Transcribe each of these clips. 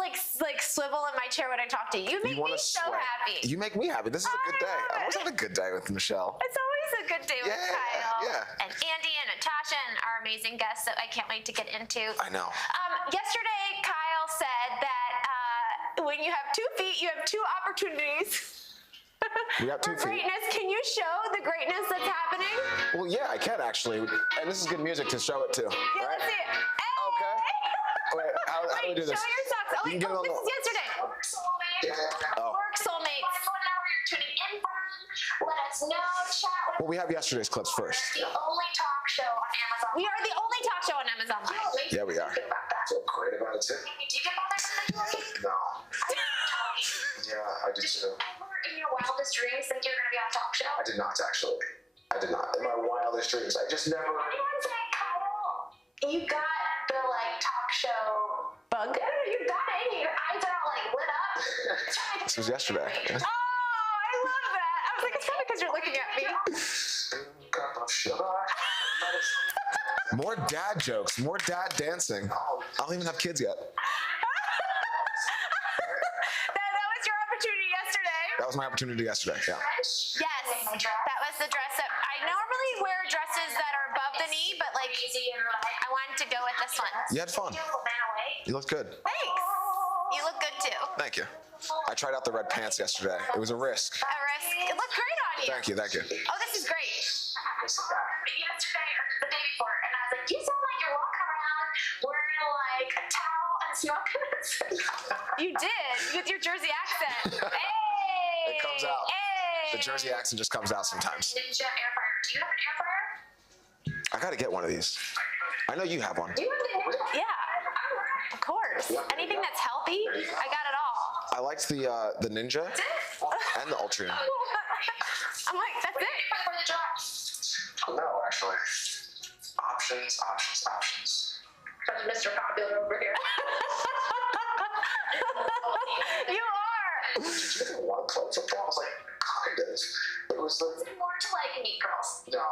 like swivel in my chair when I talk to you. You make me so happy. You make me happy. This is a good day. I always have a good day with Michelle. It's always a good day with Kyle. Yeah. And Andy and Natasha and our amazing guests that I can't wait to get into. I know. Yesterday, Kyle said that when you have 2 feet, you have 2 opportunities. We got 2 feet. Greatness. Can you show the greatness that's happening? Well, yeah, I can actually. And this is good music to show it to. Yeah, right? let's see it. Hey! Okay. Wait, how do we do this? Show your socks. Oh, wait, this is yesterday. Work Soulmates. Oh. Work Soulmates. Let us know where you're tuning in from. Let us know. Chat with Well, we have yesterday's clips first. the only talk show on Amazon. We are the only talk show on Amazon Live. Yeah, we are. About that. I feel great about it too. Do you get bothered from the story? No. I Yeah, I did Did too. you ever in your wildest dreams think you were going to be on a talk show? I did not actually. I did not. In my wildest dreams, I just never. Anyone say, Kyle, you got the talk show Bug. You got it. Your eyes are all lit up. This was yesterday. Oh, I love that. I was like, it's probably because you're looking at me. Cup of sugar. More dad jokes. More dad dancing. I don't even have kids yet. That was your opportunity yesterday. That was my opportunity yesterday. Yeah. Yes, that was the dress up. I normally wear dresses that are above the knee, but I wanted to go with this one. You had fun. You looked good. Thanks. You look good too. Thank you. I tried out the red pants yesterday. It was a risk. A risk. It looked great on you. Thank you. Thank you. Oh, this is great. Yesterday or the day before, and I was like, you sound like you're walking around wearing a towel and smoking. You did with your Jersey accent. Hey. It comes out. Hey. The Jersey accent just comes out sometimes. Ninja air fryer. Do you have an air fryer? I gotta get one of these. I know you have one. Do you have the Ninja? Yeah. Of course. Anything that's healthy, I got it all. I liked the Ninja and the Ultrium. I'm like, that's it. For the drop. No, actually. Options. From Mr. Popular over here. You are. Did you ever want to play football? I was like, kind of. It was like, More to meet girls. no,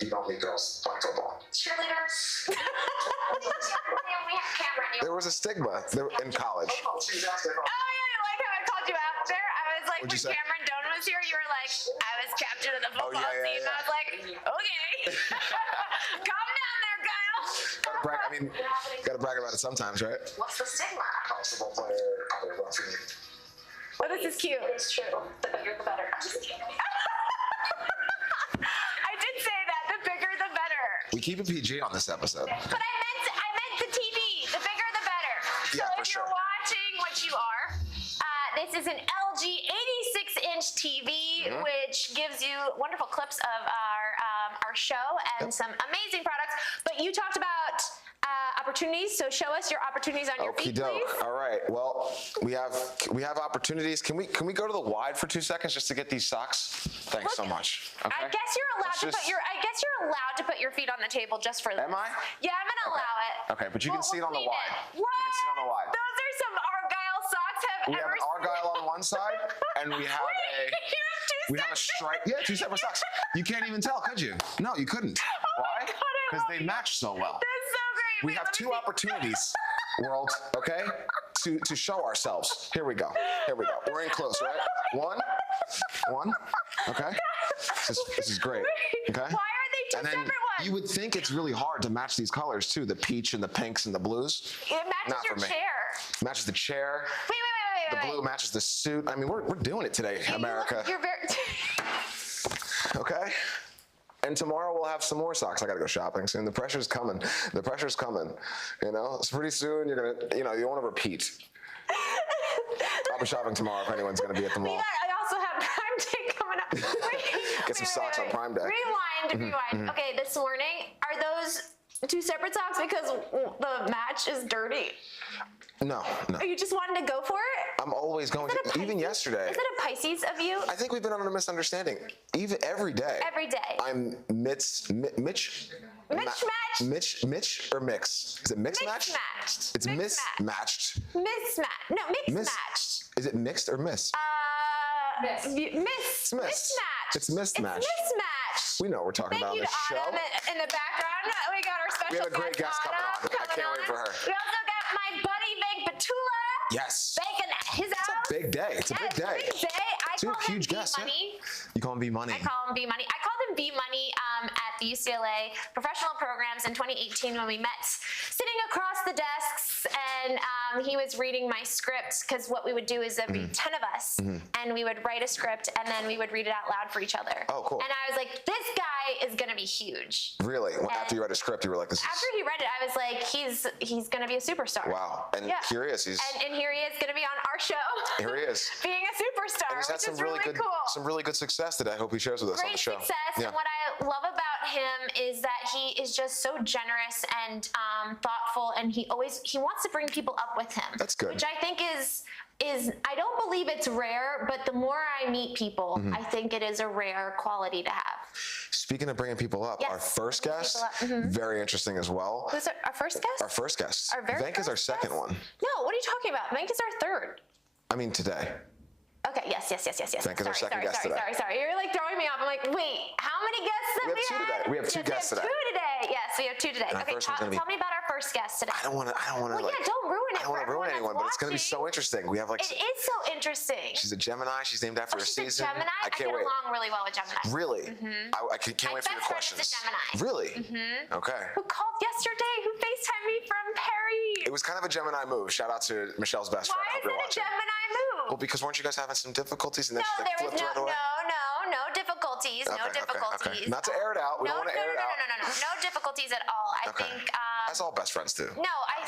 you don't meet girls playing football. Cheerleaders. We have Cameron. There was a stigma in college. Oh, she's asking. Oh yeah, you like how I called you out there? I was like, What'd when you say? Cameron Doan was here, you were like, I was captain of the football yeah, team. yeah. I was like, okay. Calm down there, Kyle. Gotta brag. I mean, gotta brag about it sometimes, right? What's the stigma? College football player, probably roughly. Well, this is cute. It's true. The bigger, the better. I'm just kidding. I did say that. The bigger, the better. We keep it PG on this episode. But I meant the TV. The bigger, the better. Yeah, So for if sure. you're watching, which you are, this is an LG 86-inch TV, which gives you wonderful clips of our show and some amazing products. But you talked about opportunities, so show us your opportunities on your Okie feet, doke. please. All right. Well, we have opportunities. Can we go to the wide for 2 seconds just to get these socks? Thanks so much. Okay. I guess you're allowed Let's to just- you're allowed to put your feet on the table just for this. Am I? Yeah, I'm gonna allow it. Okay, but you can see it on the clean wide. it. You can see it on the wide. Those are some Argyle socks. We have an Argyle on one side, and we have a stripe. Yeah, 2 separate socks. You can't even tell, could you? No, you couldn't. Oh Why? God, I Because love they you. match so well. That's so great. We Wait, have let me 2 see. opportunities, world, okay, to show ourselves. Here we go. We're in close, right? One, okay? This is great, okay? Why are they 2 And then separate ones? you would think it's really hard to match these colors too, the peach and the pinks and the blues. It matches Not your for me. chair. Matches the chair, Wait. the blue matches the suit. I mean, we're doing it today, America, You're very. okay? And tomorrow we'll have some more socks. I gotta go shopping soon. The pressure's coming. You know, so pretty soon you want to repeat. I'll be shopping tomorrow if anyone's gonna be at the mall. I also have Prime Day coming up. Get some socks on Prime Day. Rewind. Okay, this morning, are those 2 separate socks because the match is dirty? No. Are you just wanting to go for it? I'm always going Is it a to, even Pisces? yesterday. Is it a Pisces of you? I think we've been on a misunderstanding. Even every day. Every day. I'm Mitch Mitch match? Mitch or mix? Is it mix match? Mismatched. It's mismatched. Mismatched. No, mismatched. Is it mixed or miss? Miss. It's missed. Mismatched. It's mismatched. It's mismatched. We know what we're talking Thank about you on to this show. Autumn in the background. We got our special We have a great guest coming Autumn, on. I can't wait for her. We also got my buddy Meg Batula Yes. Bacon at his house. It's a big day. It's a big day. Big day. I Two call him huge B guests. Yeah. Money. You call him B Money. I call him B Money. I called him B Money at the UCLA professional programs in 2018 when we met, sitting across the desks, and he was reading my script, because what we would do is there'd be 10 of us, and we would write a script, and then we would read it out loud for each other. Oh, cool. And I was like, this guy is gonna be huge. Really? After you read a script, you were like, this is... After he read it, I was like, he's gonna be a superstar. Wow. And Yeah. here he is. He's... And here he is gonna be on our show. Here he is. Being a superstar, And he's had which some is really really good, cool. some really good success that I hope he shares with us on Great the show. success, Yeah. and what I love about him is that he is just so generous and thoughtful, and he wants to bring people up with him. That's good. Which I think is I don't believe it's rare, but the more I meet people, Mm-hmm. I think it is a rare quality to have. Speaking of bringing people up, Yes, our first bringing guest, people up. very interesting as well. Who's our first guest? Our first guest. Our very Venk is our first second guest? one. No, what are you talking about? Venk is our third. I mean, today. Okay, yes. Venk is our second guest today. Sorry. You're like throwing me off. I'm like, wait, how many guests We have two had? today. We have two guests today. Two today. Yes, we have two today. And our Okay, first one's gonna be- tell me about our first guest today. I don't want to. Well, yeah, don't ruin it. I don't want to ruin anyone, but it's going to be so interesting. We have like. It is so interesting. She's a Gemini. She's named after a She's a season. Gemini. I can't get wait. along really well with Gemini. Really? I can't My wait for your best friend is a questions. Gemini. Really? Okay. Who called yesterday? Who FaceTimed me from Perry? It was kind of a Gemini move. Shout out to Michelle's best friend. Why I is hope it you're a watching. Gemini move? Well, because weren't you guys having some difficulties and then No, she like there was flipped right away? no difficulties. No Okay. difficulties. Not to air it out. We No, don't want to no, air it out. No difficulties at all. I Okay. think. That's all best friends do. No, I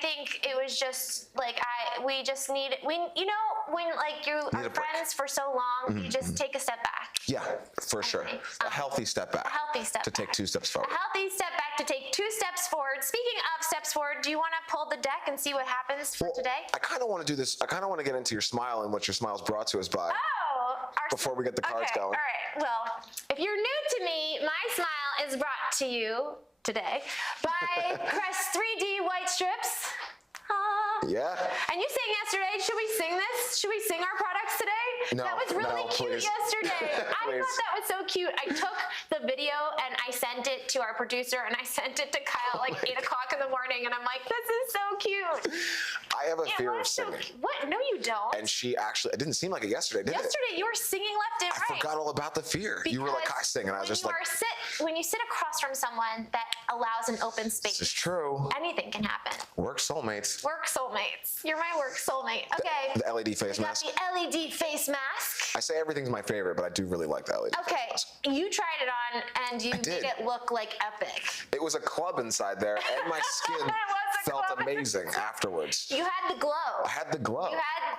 think it was just like we just need when like you Need a are break. friends for so long, you just take a step back. Yeah, for sure. A healthy step back. A healthy step to take back. 2 steps A forward. healthy step back to take 2 steps forward. Speaking of steps forward, do you want to pull the deck and see what happens for today? I kind of want to do this. I kind of want to get into your smile and what your smile's brought to us by. Oh, Before we get the cards okay, going. All right. Well, if you're new to me, my smile is brought to you today by Crest 3D White Strips. Ah. Yeah. And you sang yesterday. Should we sing this? Should we sing our products today? No, That was really no, cute please. yesterday. I Please. thought that was so cute. I took the video and I sent it to our producer and I sent it to Kyle like 8 o'clock in the morning. And I'm like, this is so cute. I have a It fear of was so singing. cute. What? No, you don't. And she actually, it didn't seem like it yesterday, did it? Yesterday, you were singing left and I right. forgot all about the fear. You were like, I sing, and I was just like, when you sit across from someone that allows an open space, this is true. anything can happen. Work soulmates. Work soulmates. You're my work soulmate. Okay. The LED face we got mask. the LED face mask. I say everything's my favorite, but I do really like the LED face Okay, mask. you tried it on and you did. made it look like epic. It was a club inside there, and my skin It was a felt club. amazing afterwards. You had the glow. I had the glow.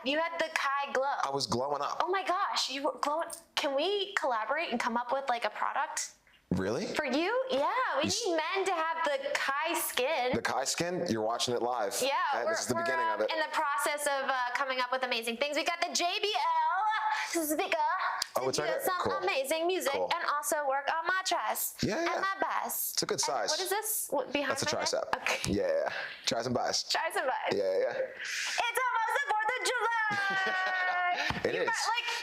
You had the Kai glow. I was glowing up. Oh my gosh, you were glowing. Can we collaborate and come up with like a product Really? for you? Yeah, we need men to have the Kai skin. The Kai skin, you're watching it live. Yeah, Okay, this is the beginning of it. in the process of coming up with amazing things. We got the JBL speaker Oh, to it's do right here. some Cool. amazing music Cool. and also work on my chest Yeah, yeah. and my bass. It's a good size. What is this behind That's a my head? tricep. Okay. Yeah. Tries and buys. Tries and buys. Yeah, yeah. It's almost the 4th of July. It You is.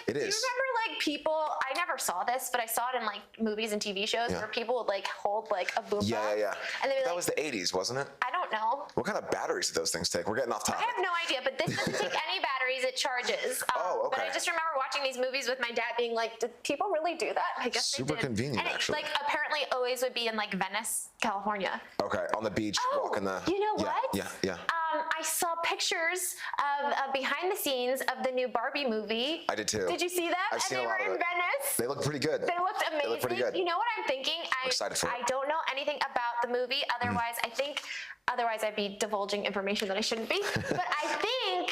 It Do you is. remember like people? I never saw this, but I saw it in like movies and TV shows Yeah. where people would like hold like a boombox. Yeah. And they'd be That like, was the 80s, wasn't it? I don't know. What kind of batteries did those things take? We're getting off I topic. have no idea, but this doesn't take any batteries. It charges. Oh, But okay. I just remember watching these movies with my dad, being like, "Did people really do that?" I guess Super they did. convenient, and it, actually. like apparently always would be in like Venice, California. Okay, on the beach, Oh, walking the. you know yeah, what? Yeah. I saw pictures of behind the scenes of the new Barbie movie. I did too. Did you see them? I've And seen they a lot were of in it. Venice. They look pretty good. They looked amazing. look pretty good. You know what I'm thinking? I'm excited for it. I don't know anything about the movie. Otherwise, I'd be divulging information that I shouldn't be. But I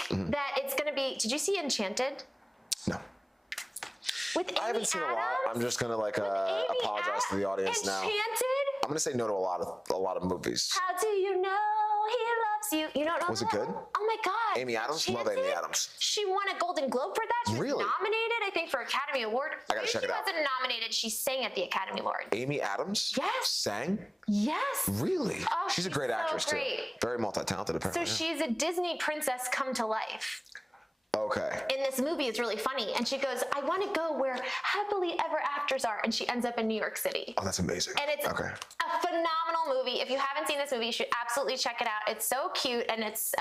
think that it's going to be. Did you see Enchanted? No. With Amy I haven't seen a lot. Adams? I'm just gonna like Amy apologize to the audience now. Enchanted? I'm gonna say no to a lot of movies. How do you know he loves you? You don't know. Was it that? good? Oh my God. Amy Adams? Love Amy Enchanted? Adams. She won a Golden Globe for that. She was Really? nominated, I think, for Academy Award. I gotta check it out. She wasn't nominated. She sang at the Academy Award. Amy Adams? Yes. Sang? Yes. Really? Oh, she's a she's great so actress too. great. Very multi-talented So apparently. she's a Disney princess come to life. Okay. In this movie, it's really funny. And she goes, I want to go where happily ever afters are. And she ends up in New York City. Oh, that's amazing. And it's okay. a a phenomenal movie. If you haven't seen this movie, you should absolutely check it out. It's so cute, and it's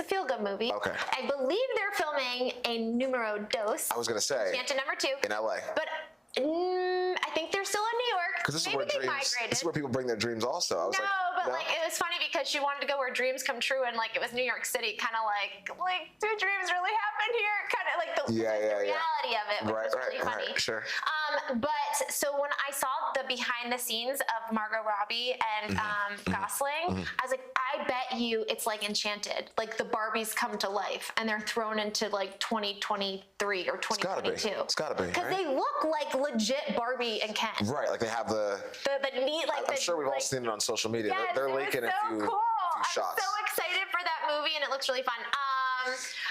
a feel-good movie. Okay. I believe they're filming a numero dos. I was gonna say Enchanted #2 in LA. but I think they're still in New York. Because this is Maybe where they dreams. migrated. This is where people bring their dreams. Also, I was No, like, but like it was funny because she wanted to go where dreams come true, and like it was New York City, kind of like do dreams really happen here? Kind of like the reality of it, which was really funny. Right, sure. But so when I saw the behind the scenes of Margot Robbie and Gosling, I was like, I bet you it's like Enchanted. Like the Barbies come to life and they're thrown into like 2023 or 2022. It's gotta be. Because Right? they look like legit Barbie and Ken. Right, like they have the neat, like I'm sure we've all seen it on social media. Yes, They're it was leaking so a few cool. shots. I'm so excited for that movie, and it looks really fun.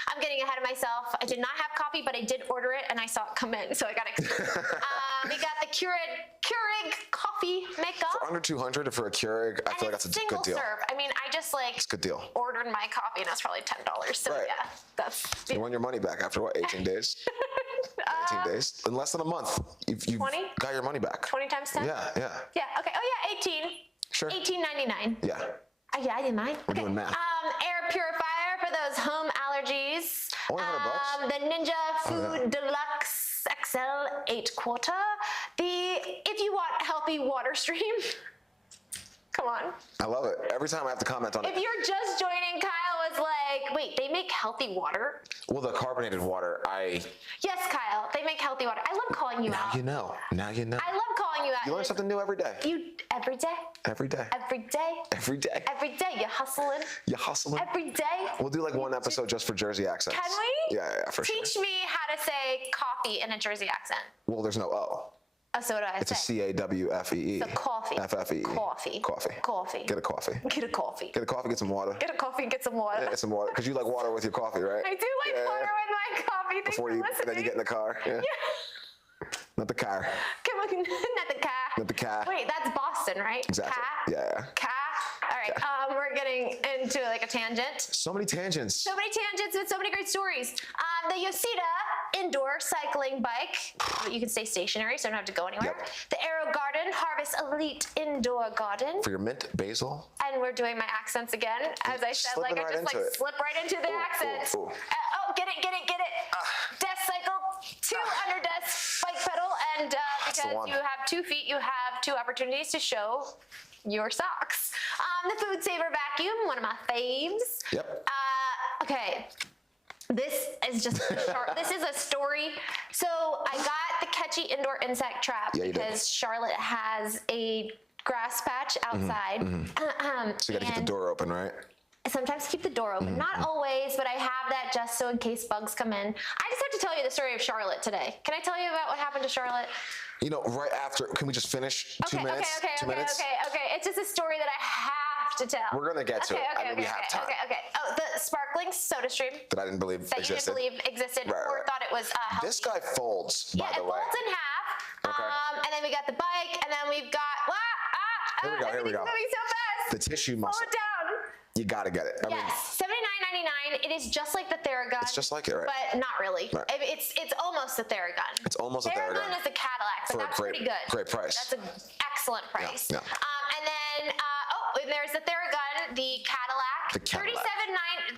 I'm getting ahead of myself. I did not have coffee, but I did order it, and I saw it come in, so I got excited. We got the Keurig coffee maker. For under 200 for a Keurig, I feel like that's a single good deal. serve. I mean, I just like It's a good deal. ordered my coffee, and that's probably $10. So Right. yeah, that's You want your money back after what? 18 days. 18 days. In less than a month, you've 20? got your money back. 20 times 10. Yeah, yeah. Yeah. Okay. Oh yeah, 18. Sure. $18.99. Yeah. Yeah, I did mine. We're doing math. Air purifier for those home allergies. Only $100? The Ninja Food Deluxe XL 8-quarter. If you want healthy water stream. Come on. I love it. Every time I have to comment on If it. you're just joining, Kyle was like, wait, they make healthy water? Well, the carbonated water, Yes, Kyle, they make healthy water. I love calling you out. you know. Now you know. I love calling you out. You learn something new every day. Every day? Every day. Every day? Every day. Every day, you're hustling. You hustling. Every day. We'll do like one episode just for Jersey accents. Can we? Yeah, for sure. Teach me how to say coffee in a Jersey accent. Well, there's no O. Oh, so what do I It's a say? CAWFEE. It's a coffee. FFEE. Coffee. Coffee. Coffee. Get a coffee. Get a coffee. Get a coffee, get some water. Get a coffee and get some water. Get some water. Because you like water with your coffee, right? I do like Yeah. water with my coffee. Thanks Before for you, listening. then you get in the car. Yeah. Not the car. Come on, not the car. Not the car. Wait, that's Boston, right? Exactly. Car? Yeah. Car? All right, we're getting into like a tangent. So many tangents. So many tangents with so many great stories. The Yosida indoor cycling bike. You can stay stationary, so you don't have to go anywhere. Yep. The Aero Garden Harvest Elite Indoor Garden. For your mint basil. And we're doing my accents again. As I said, Slipping like I right just like into it. slip right into the accents. ooh. Oh, get it. Desk cycle, 2 under desk bike pedal, and That's the because one. you have 2 feet, you have 2 opportunities to show your socks. The Food Saver Vacuum, one of my faves. Yep. Okay. This is just this is a story. So I got the Catchy indoor insect trap Yeah, you did. because Charlotte has a grass patch outside. So you got to keep the door open, right? I sometimes keep the door open. Not always, but I have that just so in case bugs come in. I just have to tell you the story of Charlotte today. Can I tell you about what happened to Charlotte? You know, right after, can we just finish? 2 minutes? 2 minutes? Okay. It's just a story that I have to tell. We're gonna get to it. I mean, we have time. Okay. Oh, the sparkling soda stream That I didn't believe that you existed. didn't believe existed Right, or right. thought it was healthy. This guy folds, by Yeah, the it way. folds in half. Okay. And then we got the bike, and then we've got Here we go, here we go. everything's moving so fast. The tissue Slow muscle. it down. You gotta get it. I mean, Yes, $79.99. It is just like the Theragun. it's just like it, right? But not really. Right. It's almost a Theragun. It's almost a Theragun. is a Cadillac, but For a that's great- pretty good. great price. That's an excellent price. yeah. And then and there's the Theragun, the Cadillac. The Cadillac.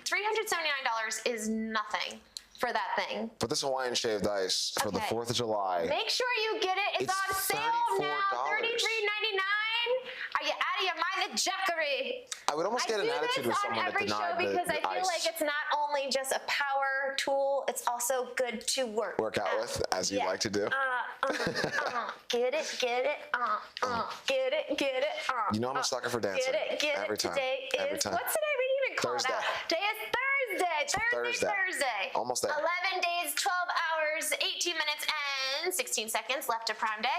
$379 is nothing for that thing. But this Hawaiian shaved ice for the Okay. 4th of July. Make sure you get it. It's It's on sale now. $34. $33.99. Are you out of your mind, the jackery? I would almost get an attitude with someone that every show denied because the I feel ice. like it's not only just a power tool, it's also good to work Work out with, as you like to do. Get it, get it. You know I'm a sucker for dancing. Get Every it. time. Today Every is, time. what's today? We didn't even call Thursday. it out. Today is Thursday. Thursday. Almost there. 11 days, 12 hours, 18 minutes, and 16 seconds left to Prime Day.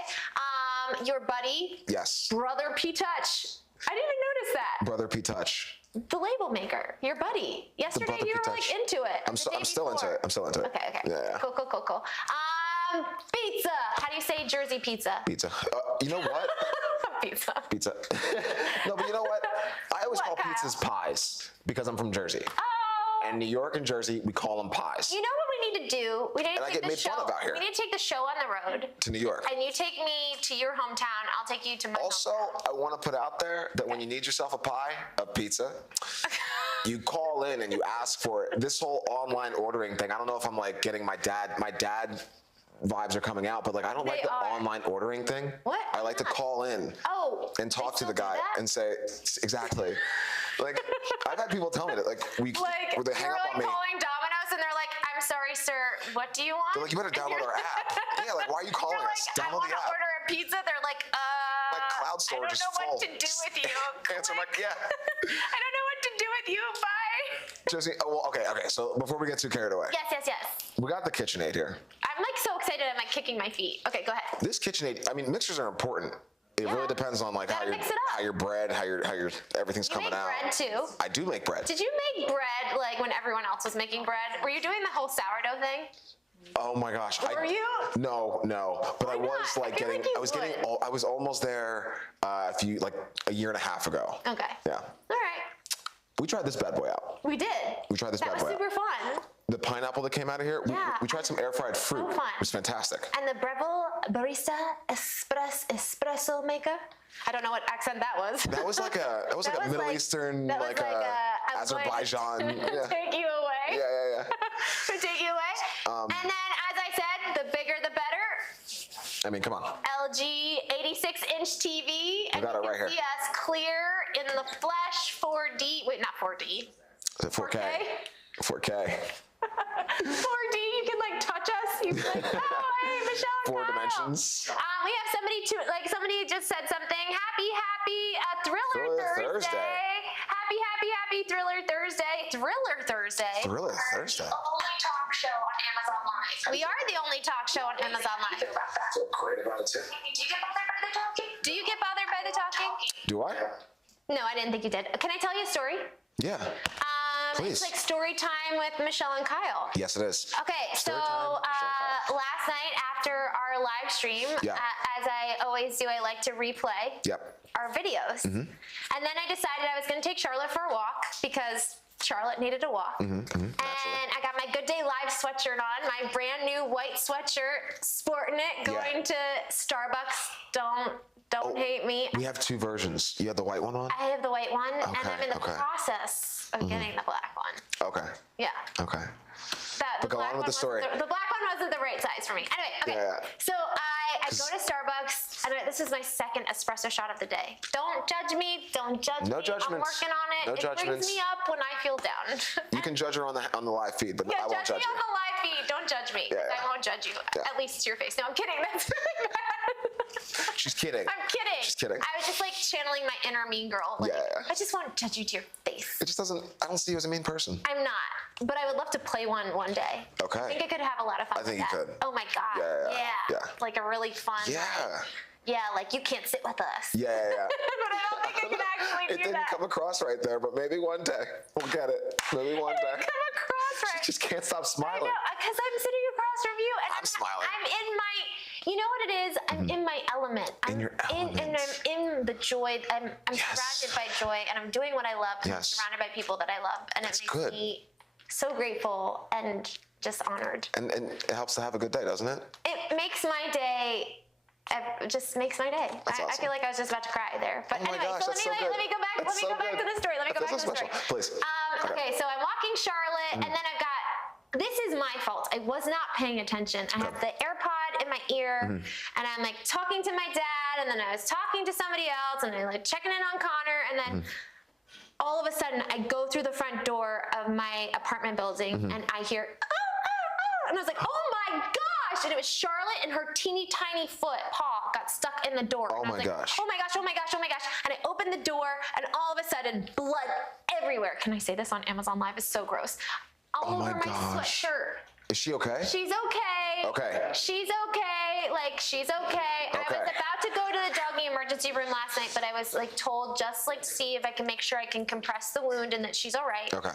Your buddy, Yes. Brother P Touch. I didn't even notice that. Brother P Touch. The label maker, your buddy. Yesterday Brother you P were like Touch. into it. I'm still into it. I'm still into it. Okay. Yeah. Cool. Pizza. How do you say Jersey pizza? Pizza. You know what? Pizza. Pizza. No, but you know what? I always What, call pizzas pies because I'm from Jersey. Oh. And New York and Jersey, we call them pies. You know what we need to do? We need And to I take get the made show. fun of out here. We need to take the show on the road. To New York. And you take me to your hometown I'll take you to my Also, hometown. I want to put out there that when you need yourself a pizza, you call in and you ask for it. This whole online ordering thing, I don't know if I'm like getting my dad vibes are coming out, but like I don't like They the are. online ordering thing. What? I like to call in Oh, and talk to they the still guy do that? and say, exactly. Like, I've had people tell me that, like, Like, where they hang you're up like on me. calling Domino's and they're like, I'm sorry, sir, what do you want? They're like, you better And download you're- our app. Yeah, like, why are you calling You're us? like, I Download want the to app. order a pizza. They're like, My cloud storage I is don't know full. what to do with you. Answer my, yeah. I don't know what to do with you. Bye. Josie, oh, well, okay. So before we get too carried away, Yes. we got the KitchenAid here. I'm like so excited. I'm like kicking my feet. Okay, go ahead. This KitchenAid, I mean, mixers are important. It Yeah. really depends on like how Gotta your mix it up. how your bread, how your everything's You coming make out. bread too. I do make bread. Did you make bread like when everyone else was making bread? Were you doing the whole sourdough thing? Oh my gosh. Were you? No. But Why I was not? like I feel getting. like you I was getting. would. I was almost there. A year and a half ago. Okay. Yeah. All right. We tried this bad boy out. We did. We tried this That bad was boy out. super fun. The pineapple that came out of here. Yeah. We tried some air fried fruit. So fun. It was fantastic. And the Breville Barista Espresso Maker. I don't know what accent that was. That was like a Middle Eastern, that was like I'm going to Azerbaijan. Yeah. Take you away. Yeah. To take you away. And then, as I said, the bigger the better. I mean, come on. LG 86-inch TV. And got it you right can here. see us clear in the flesh 4D. Wait, not 4D. Is it 4K? 4K. 4D, you can like touch us. You can like, oh, hey, Michelle and Four Kyle. dimensions. We have somebody just said something. Happy Thriller Thursday. Happy Thriller Thursday. Thriller Thursday. Thriller Thursday. The only talk show on Amazon Live. We are the only talk show on Amazon How do you Live. feel about that? I feel great about it too. Do you get bothered by the talking? Do you get bothered by the talking? Do I? No, I didn't think you did. Can I tell you a story? Yeah. Please. It's like story time with Michelle and Kyle. Yes, it is. Okay, so Story time, Michelle and Kyle. last night after our live stream, Yeah. as I always do, I like to replay Yep. our videos. Mm-hmm. And then I decided I was going to take Charlotte for a walk because Charlotte needed a walk. Mm-hmm. And I got my Good Day Live sweatshirt on, my brand new white sweatshirt, sporting it, going to Starbucks. Don't hate me. We have two versions. You have the white one on? I have the white one, and Okay, I'm in the okay. process of getting the black one. Okay. Yeah. Okay. The go black on with one the story. The black one wasn't the right size for me. Anyway, okay. Yeah. So I go to Starbucks, and this is my second espresso shot of the day. Don't judge me. Don't judge No me. judgments. I'm working on it. No it judgments. brings me up when I feel down. You can judge her on the live feed, but Yeah, I won't judge judge me on you. the live feed. Don't judge me. 'Cause Yeah, yeah. I won't judge you. Yeah. At least to your face. No, I'm kidding. That's really bad. She's kidding. I'm kidding. She's kidding. I was just like channeling my inner mean girl. Like, Yeah. I just won't judge you to your face. It just doesn't. I don't see you as a mean person. I'm not, but I would love to play one day. Okay. I think I could have a lot of fun I think with you that. could. Oh my god. Yeah. Like a really fun. Yeah. Like you can't sit with us. Yeah. But I don't think I can actually It do didn't that. come across right there, but maybe one day we'll get it. Maybe one day. Come across right. She just can't stop I smiling. know, because I'm sitting across from you, and I'm smiling. I'm in my. You know what it is? I'm in my element. I'm your and element. I'm in the joy. I'm Yes. surrounded by joy, and I'm doing what I love. And I'm Yes. surrounded by people that I love, and That's it makes good. me so grateful and just honored. And it helps to have a good day, doesn't it? It makes my day. It just makes my day. That's I awesome. feel like I was just about to cry there. But Oh my anyway, gosh, so that's let so me good. go back. That's Let me so go back good. to the story. Let me That go back feels to the so story. special. Please. Okay, so I'm walking Charlotte, and then I've got. This is my fault. I was not paying attention. I have the AirPod in my ear, and I'm like talking to my dad, and then I was talking to somebody else, and I like checking in on Connor, and then all of a sudden I go through the front door of my apartment building, and I hear, and I was like, oh my gosh! And it was Charlotte, and her teeny tiny paw got stuck in the door. Oh and I was my like, gosh. oh my gosh, oh my gosh, oh my gosh. And I opened the door, and all of a sudden, blood everywhere. Can I say this on Amazon Live? It's so gross. All Oh my over my gosh. sweatshirt. Is she okay? She's okay. Okay. She's okay. Like, she's okay. I Okay. was about to go to the doggy emergency room last night, but I was like told just like to see if I can make sure I can compress the wound and that she's all right. Okay.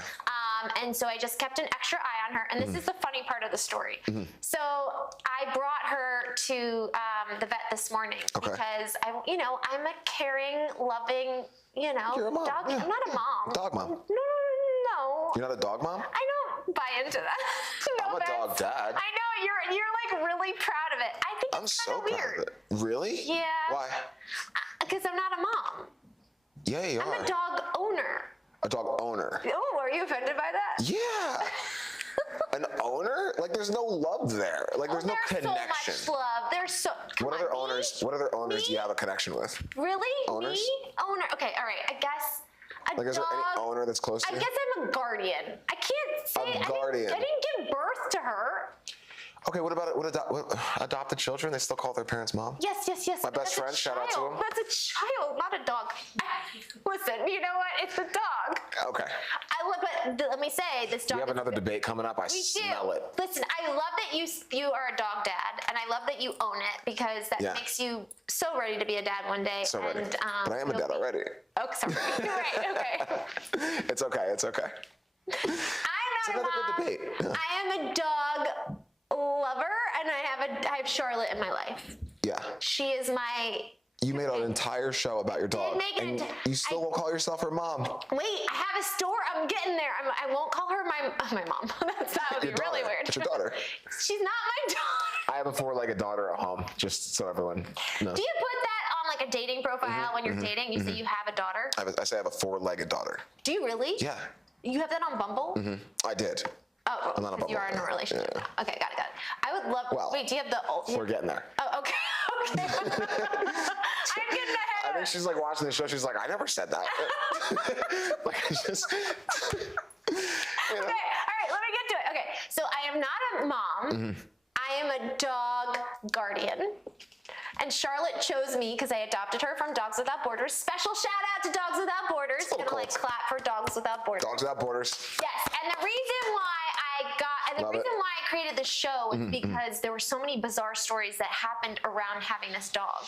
And so I just kept an extra eye on her. And this is the funny part of the story. So I brought her to the vet this morning Okay. because I'm a caring, loving, You're a mom, dog. yeah. I'm not a mom. Dog mom. No. You're not a dog mom? I don't buy into that. No I'm a dog offense. dad. I know you're like really proud of it. I think I'm it's so kind of proud weird. of it. Really? Yeah. Why? Because I'm not a mom. Yeah, you I'm are. a dog owner. A dog owner. Oh, are you offended by that? Yeah. An owner? Like, there's no love there. Like, there's no There's connection. so much love. There's so. Come What on, other me? owners? What other owners do you Me? have a connection with? Really? Owners? Me? Owner. Okay, all right. I guess a Like, is there dog. any owner that's close to I you? guess I'm a guardian. I can't say. guardian. I didn't give birth to her. Okay, what about what adopted children? They still call their parents mom? Yes. My but best that's a friend, shout out to child. him. That's a child, not a dog. Listen, you know what? It's a dog. Okay. But let me say, this dog. We have is another good. debate coming up. I We smell do. it. Listen, I love that you are a dog dad, and I love that you own it because that Yeah. makes you so ready to be a dad one day. So ready. And, But I am a you'll dad be- already. Oh, sorry. You're right. Okay. It's okay. It's okay. I'm not a another mom. good debate. Yeah. I am a dog lover, and I have Charlotte in my life. Yeah. She is my. You made an entire show about your dog, make an and enti- you still won't call yourself her mom. Wait, I have a store. I'm getting there. I won't call her my mom. that would be Your really daughter. weird. It's your daughter. She's not my daughter. I have a four-legged daughter at home, just so everyone knows. Do you put that on like a dating profile when you're dating? You say you have a daughter. I say I have a four-legged daughter. Do you really? Yeah, You have that on Bumble? I did. Oh, I'm not on because you Bumble. are in a relationship Yeah. now. Okay, got it. I would love. Well, wait, do you have the? We're getting there. Oh, okay. Okay. I'm getting ahead I of think it. she's like watching the show. She's like, I never said that. Like, it's just. You know? Okay, all right, let me get to it. Okay, so I am not a mom. I am a dog guardian. And Charlotte chose me because I adopted her from Dogs Without Borders. Special shout out to Dogs Without Borders. So Gonna like cool. clap for Dogs Without Borders. Dogs Without Borders. Yes, and the reason why Love it. why I created the show was because there were so many bizarre stories that happened around having this dog.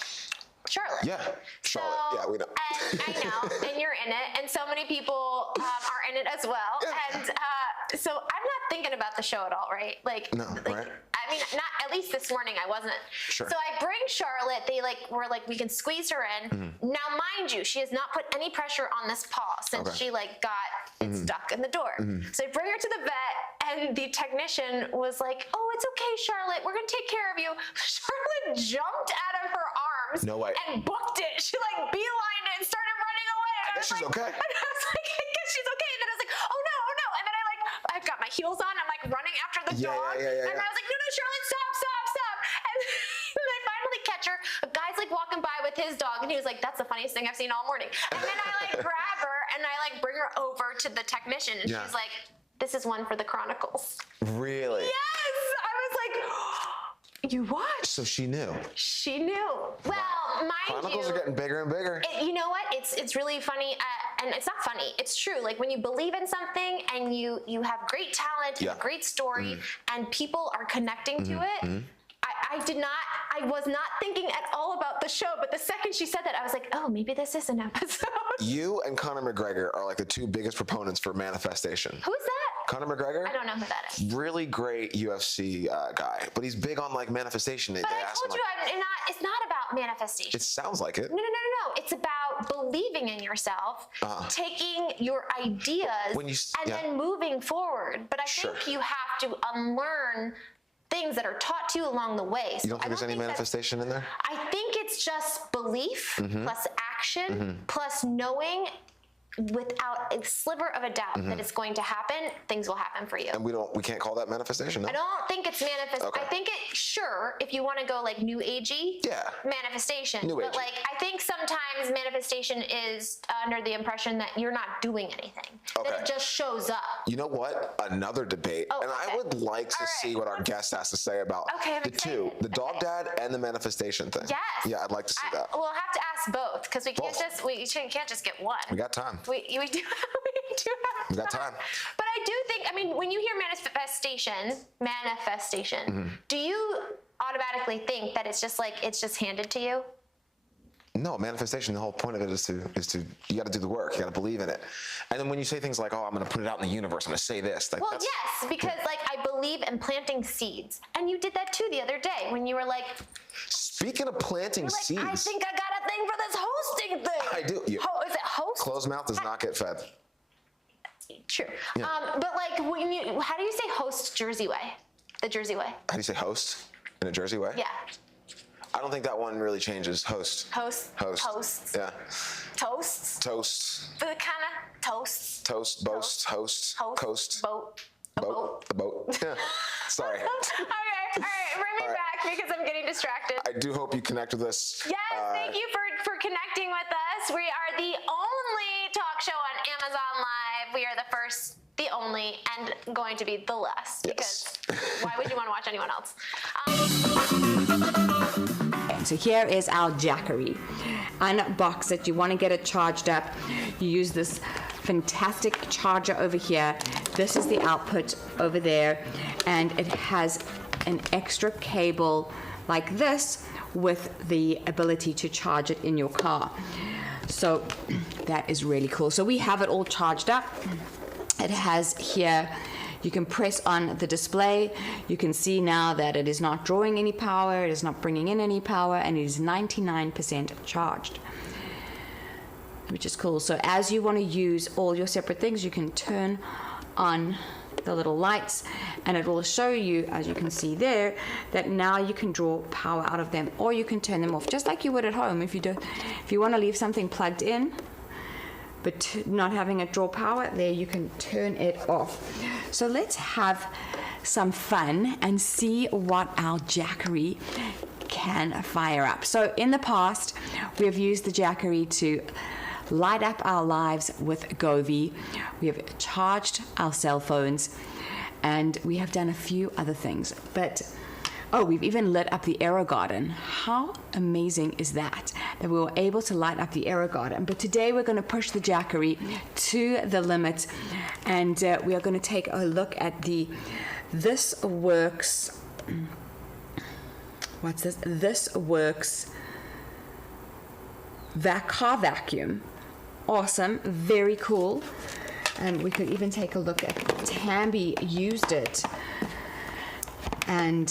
Charlotte. Yeah, Charlotte. So, Yeah, we know. And I know, and you're in it, and so many people are in it as well. Yeah. And so I'm not thinking about the show at all, right? Like, No, right. I mean, not at least this morning I wasn't. Sure. So I bring Charlotte. They were like, we can squeeze her in. Now, mind you, she has not put any pressure on this paw since Okay. she got it stuck in the door. So I bring her to the vet, and the technician was like, "Oh, it's okay, Charlotte. We're gonna take care of you." Charlotte jumped out of her arms. No way. And booked it. She beelined it and started running away. And I guess was she's like, okay. And I was like, I guess she's okay. And then I was like, oh no. And then I've got my heels on. I'm running after the Yeah, dog. yeah. And I was like, no, Charlotte, stop. And then I finally catch her. A guy's walking by with his dog, and he was like, that's the funniest thing I've seen all morning. And then I grab her and I bring her over to the technician, and Yeah. she's like, this is one for the Chronicles. Really? Yes! I was like, you watched? So she knew. She knew. Well, mind Chronicles you, are getting bigger and bigger. you know what? It's really funny, and it's not funny. It's true. Like when you believe in something and you have great talent, Yeah. and a great story, and people are connecting to it. I was not thinking at all about the show, but the second she said that, I was like, oh, maybe this is an episode. You and Conor McGregor are the two biggest proponents for manifestation. Who is that? Conor McGregor? I don't know who that is. Really great UFC guy, but he's big on manifestation. But I told you, it's not about manifestation. It sounds like it. No. It's about believing in yourself, taking your ideas, then moving forward. But I Sure. think you have to unlearn things that are taught to you along the way. So You don't think there's any manifestation in there? I think it's just belief Mm-hmm. plus action plus knowing without a sliver of a doubt that it's going to happen, things will happen for you. And we can't call that manifestation, no? I don't think it's manifest. Okay. I think if you want to go new agey, Yeah. manifestation. New But agey. I think sometimes manifestation is under the impression that you're not doing anything. Okay. That it just shows up. You know what? Another debate. Oh, and okay. I would like to All right. see what our guest has to say about Okay, I'm the two, excited. the dog dad and the manifestation thing. Yes. Yeah, I'd like to see that. We'll have to ask both because we can't Both. can't just get one. We got time. We do have We got time. But I do think, when you hear manifestation, do you automatically think that it's just handed to you? No, manifestation, the whole point of it is to you got to do the work. You got to believe in it. And then when you say things like, oh, I'm going to put it out in the universe, I'm going to say this. Well, yes, because I believe in planting seeds. And you did that too the other day when you were like, Speaking of planting seeds. I think I got a thing for this hosting thing. I do. Is it host? Closed mouth does not get fed. True. But like, how do you say host Jersey way? The Jersey way. How do you say host in a Jersey way? Yeah. I don't think that one really changes. Host. Host. Host. Toasts. Yeah. Toasts. Toast. The kind of toasts. Toast. Boast. Host. Host. Coast. Boat. A boat. The boat. Yeah. Sorry. Okay. All right. Bring me back because I'm getting distracted. I do hope you connect with us. Yes, thank you for connecting with us. We are the only talk show on Amazon Live. We are the first, the only, and going to be the last. Yes. Because why would you want to watch anyone else? So here is our Jackery. Unbox it. You want to get it charged up. You use this fantastic charger over here. This is the output over there, and it has an extra cable like this with the ability to charge it in your car. So that is really cool. So we have it all charged up. It has here, you can press on the display. You can see now that it is not drawing any power, it is not bringing in any power, and it is 99% charged, which is cool. So as you want to use all your separate things, you can turn on the little lights, and it will show you, as you can see there, that now you can draw power out of them, or you can turn them off, just like you would at home. If you want to leave something plugged in but not having it draw power, there you can turn it off. So let's have some fun and see what our Jackery can fire up. So in the past, we have used the Jackery to light up our lives with Govee. We have charged our cell phones, and we have done a few other things. But we've even lit up the AeroGarden. How amazing is that we were able to light up the AeroGarden? But today we're going to push the Jackery to the limit, and we are going to take a look at the This Works. What's this? This Works car vacuum. Awesome, very cool. And we could even take a look at Tambi used it. And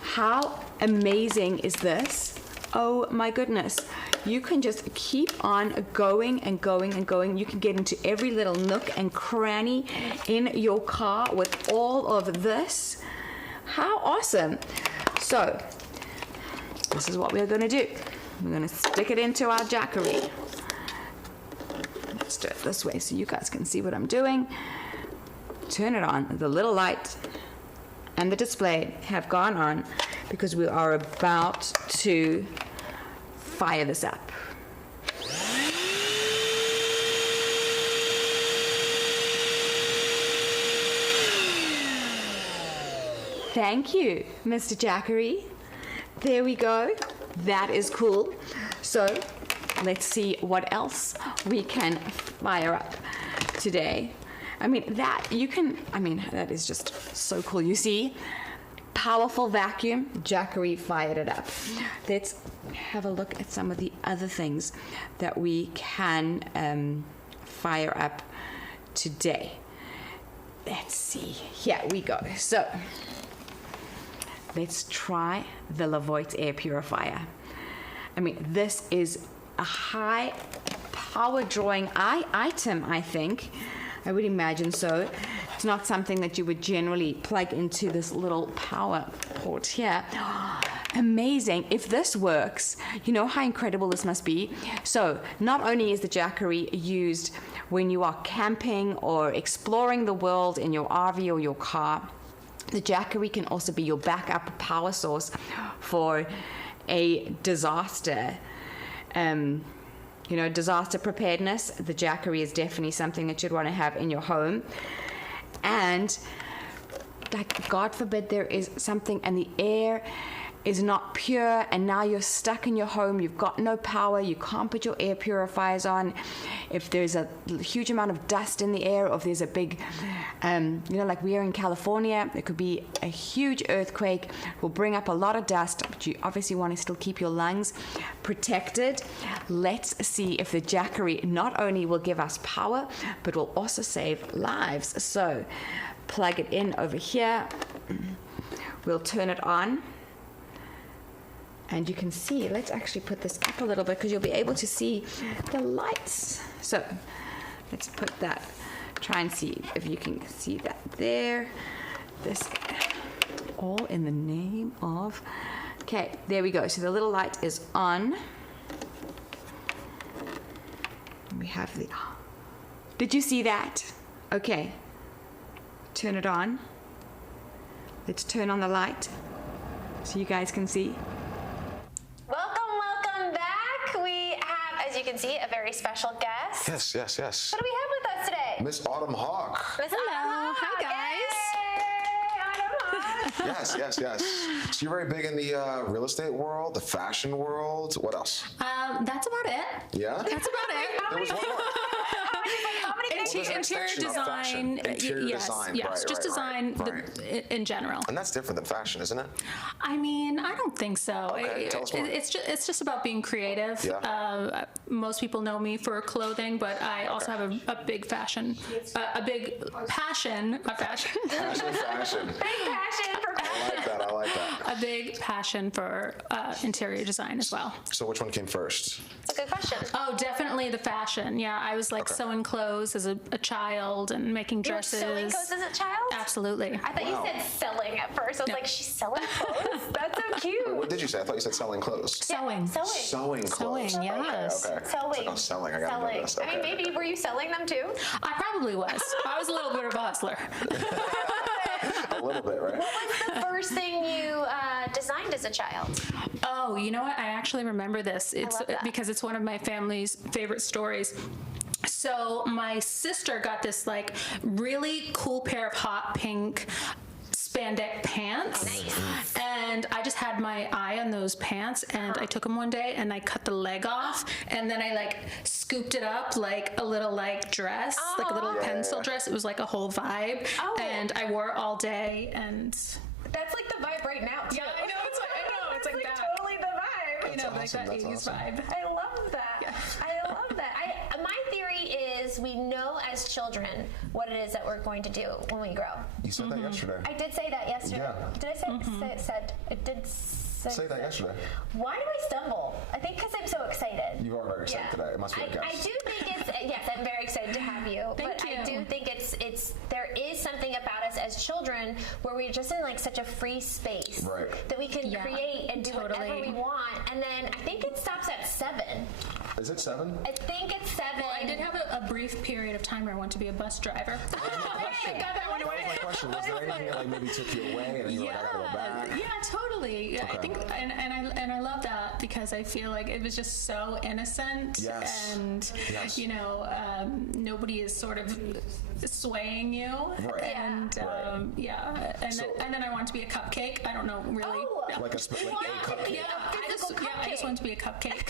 how amazing is this? Oh my goodness. You can just keep on going and going and going. You can get into every little nook and cranny in your car with all of this. How awesome. So, this is what we're going to do. We're going to stick it into our Jackery. Let's do it this way so you guys can see what I'm doing. Turn it on. The little light and the display have gone on because we are about to fire this up. Thank you, Mr. Jackery. There we go. That is cool. So let's see what else we can fire up today. That is just so cool. You see, powerful vacuum, Jackery fired it up. Let's have a look at some of the other things that we can fire up today. Let's see. Here we go. So let's try the Levoit air purifier. This is a high power drawing item, I think. I would imagine so. It's not something that you would generally plug into this little power port here. Amazing. If this works, you know how incredible this must be. So not only is the Jackery used when you are camping or exploring the world in your RV or your car, the Jackery can also be your backup power source for a disaster. Disaster preparedness. The Jackery is definitely something that you'd want to have in your home. And God forbid there is something and the air is not pure, and now you're stuck in your home, you've got no power, you can't put your air purifiers on. If there's a huge amount of dust in the air, or if there's a big, like we are in California, there could be a huge earthquake, it will bring up a lot of dust, but you obviously want to still keep your lungs protected. Let's see if the Jackery not only will give us power, but will also save lives. So plug it in over here. We'll turn it on. And you can see, let's actually put this up a little bit because you'll be able to see the lights. So let's put that try and see if you can see that there. This all in the name of... Okay, there we go. So the little light is on. We have the... Did you see that? Okay. Turn it on. Let's turn on the light so you guys can see. Welcome back. We have, as you can see, a very special guest. Yes, yes, yes. What do we have with us today? Miss Autumn Hawk. Miss Hello. Autumn Hi, Hawk. Yay, Autumn Hawk. Yes, yes, yes. So you're very big in the real estate world, the fashion world. What else? That's about it. Yeah? That's about it. There was one more. There's an Interior extension of fashion. design. Interior yes, design. yes. Right, Just right, design right. in general. And that's different than fashion, isn't it? I mean, I don't think so. Okay, tell us more. It's just about being creative. Yeah. Most people know me for clothing, but I also have a big fashion, a big passion, a fashion. Fashion. Big passion for fashion. I like that. A big passion for interior design as well. So which one came first? That's a good question. Oh, definitely the fashion. Yeah, I was like sewing clothes as a child and making You were dresses. sewing clothes as a child? Absolutely. I thought you said selling at first. I was No. like, she's selling clothes? That's so cute. What did you say? I thought you said selling clothes. Sewing. Sewing. Sewing clothes. Sewing, yes. Okay, okay. Selling. Oh, selling. I gotta know this. I mean, Okay. maybe were you selling them too? I probably was. I was a little bit of a hustler. A little bit, right? The first thing you designed as a child? Oh, you know what? I actually remember this. It's love that. because it's one of my family's favorite stories. So my sister got this like really cool pair of hot pink spandex pants. Nice. And I just had my eye on those pants, and I took them one day and I cut the leg off, and then I like scooped it up like a little like dress, like a little pencil dress. It was like a whole vibe. Oh. And I wore it all day, and That's like the vibe right now, too. Yeah, I know, it's like That's that. totally the vibe. you know, like awesome, that that's 80s awesome. vibe. I love that. Yeah. I love that. My theory is we know as children what it is that we're going to do when we grow. You said that yesterday. I did say that yesterday. Yeah. Did I say it did Say that yesterday. Why do I stumble? I think because I'm so excited. You are very excited today. It must be a guess. I do think it's yes. I'm very excited to have you. Thank but you. I do think it's there is something about us as children where we're just in like such a free space Right. that we can Yeah, create and do whatever totally. we want. And then I think it stops at 7. Is it 7? I think it's 7. Well, I did have a brief period of time where I wanted to be a bus driver. I got that one away. That was my question. Was there anything that like maybe took you away and then you were like, I gotta go back? Yeah, totally. Yeah, I think, and I love that because I feel like it was just so innocent, Yes. and Yes. you know, nobody is sort of swaying you, Right. and Right. yeah, and then I wanted to be a cupcake. I don't know really. Oh. Yeah. Like a cupcake. Yeah, I just cupcake. wanted to be a cupcake.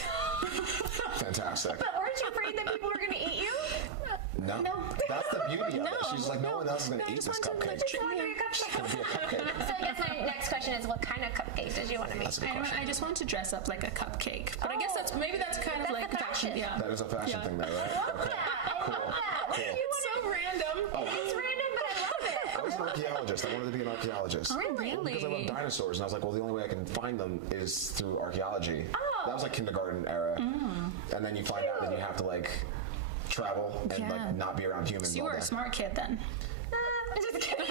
Fantastic. But weren't you afraid that people were going to eat you? No. That's the beauty of it. She's like, no one else is gonna eat just this wanted to, cupcake. like, Just wanted to be a cupcake. It's gonna be a cupcake. So I guess my next question is, what kind of cupcake did you want to make? That's a good I question. just wanted to dress up like a cupcake, but I guess that's kind of That's like the fashion. fashion. Yeah, That is a fashion Yeah. thing, though, right? I love that. I love that. What do you It's so random. It's random, but I love it. I was an archaeologist. I wanted to be an archaeologist. Really? Because I love dinosaurs, and I was like, well, the only way I can find them is through archaeology. Oh. That was like kindergarten era. And then you find out that you have to like travel and Yeah. like not be around humans. So you all were a day. smart kid then. I'm just kidding.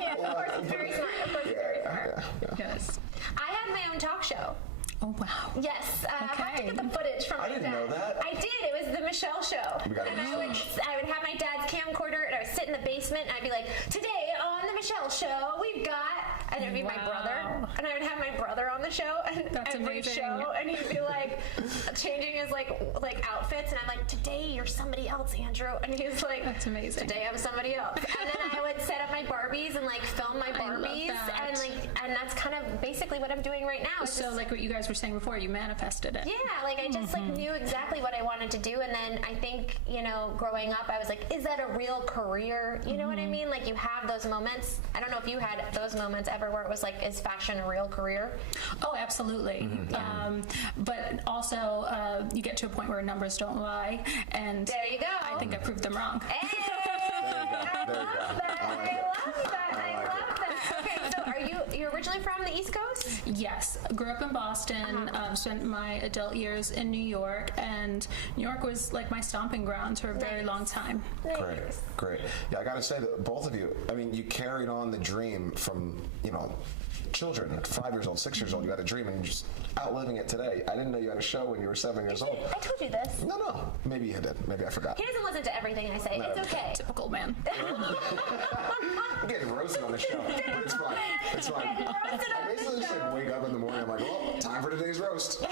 Yes, of course, he's very smart. Of course, he's very smart. Yes. I had my own talk show. Oh wow. Yes, I have to get the footage from I my didn't dad. know that. I did. It was the Michelle show. We gotta And I would have my dad's camcorder, and I would sit in the basement, and I'd be like, "Today on the Michelle show, we've got," and it would be my brother, and I would have my brother on the show, and That's every amazing. show, and he'd be like changing his like outfits, and I'm like, "Today you're somebody else, Andrew," and he's like, That's amazing. "Today I'm somebody else," and then I would set up my Barbies and like film my I love Barbies, that. and that's kind of basically what I'm doing right now. It's So just- like what you guys were saying before, you manifested it. yeah, like I just like knew exactly what I wanted to do, and then I think, you know, growing up I was like, is that a real career? You know what I mean? Like you have those moments. I don't know if you had those moments ever where it was like, is fashion a real career? Oh, absolutely. But also, you get to a point where numbers don't lie, and There you go. I think I proved them wrong. Hey, There you go. I love that. I like I it. love that. I love that. Okay, so you're originally from the East Coast? Yes, grew up in Boston, spent my adult years in New York, and New York was like my stomping grounds for a very long time. Great. Yeah, I got to say that both of you, I mean, you carried on the dream from, children, 5 years old, 6 years old. You had a dream and you're just outliving it today. I didn't know you had a show when you were 7 years old. I told you this. No. Maybe you did. Maybe I forgot. He doesn't listen to everything I say. No. It's okay. Typical man. I'm getting roasted on the show, but it's fine. It's fine. I basically just wake up in the morning, I'm like, well, time for today's roast. No,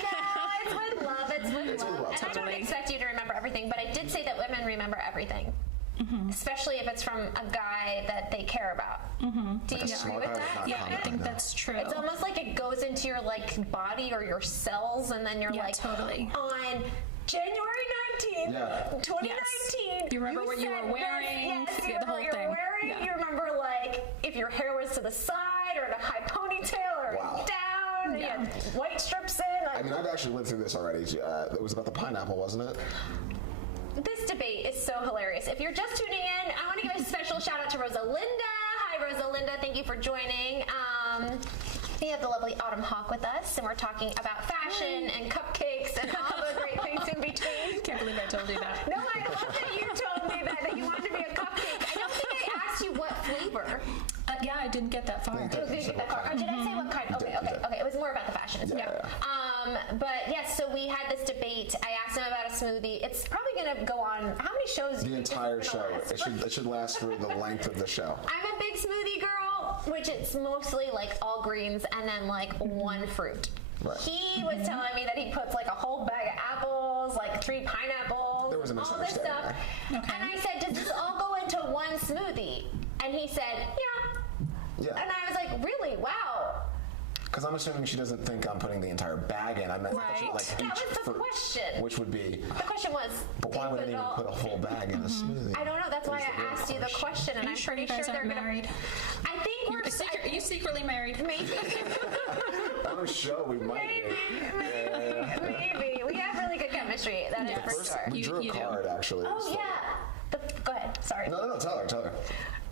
it's with love. It's with love. And I don't expect you to remember everything, but I did say that women remember everything. Especially if it's from a guy that they care about. Do you agree with that? Yeah, I think that's true. It's almost like it goes into your body or your cells, and then you're totally. On January 19th, 2019. You remember what you were wearing? Yes, you the whole remember what you thing. were wearing. Yeah. You remember if your hair was to the side or in a high ponytail or down. You had white strips in. I mean, I've actually lived through this already. It was about the pineapple, wasn't it? This debate is so hilarious. If you're just tuning in, I want to give a special shout out to Rosalinda. Hi, Rosalinda. Thank you for joining. We have the lovely Autumn Hawk with us, and we're talking about fashion and cupcakes and all the great things in between. Can't believe I told you that. No, I love that you told me that you wanted to be a cupcake. I don't think I asked you what flavor. Yeah, I didn't get that far. Did I say what kind? Okay. It was more about the fashion. But yes, so we had this debate. I asked him about a smoothie. It's probably going to go on. How many shows? The entire show. It should last for the length of the show. I'm a big smoothie girl, which it's mostly all greens and then one fruit. Right. He was telling me that he puts a whole bag of apples, 3 pineapples, There was a all this stuff. misunderstanding there. And I said, does this all go into one smoothie? And he said, yeah. And I was like, really? Wow. Because I'm assuming she doesn't think I'm putting the entire bag in. I meant That was the question. Which would be. The question was. But why would anyone put a whole bag in a smoothie? I don't know. That's why I asked you the question, and I'm pretty sure they're married. I think we're. Are you secretly married? Maybe. On a show, we might be. Maybe. We have really good chemistry. That is for sure. We drew a card, actually. Oh yeah. Go ahead. Sorry. No. Tell her.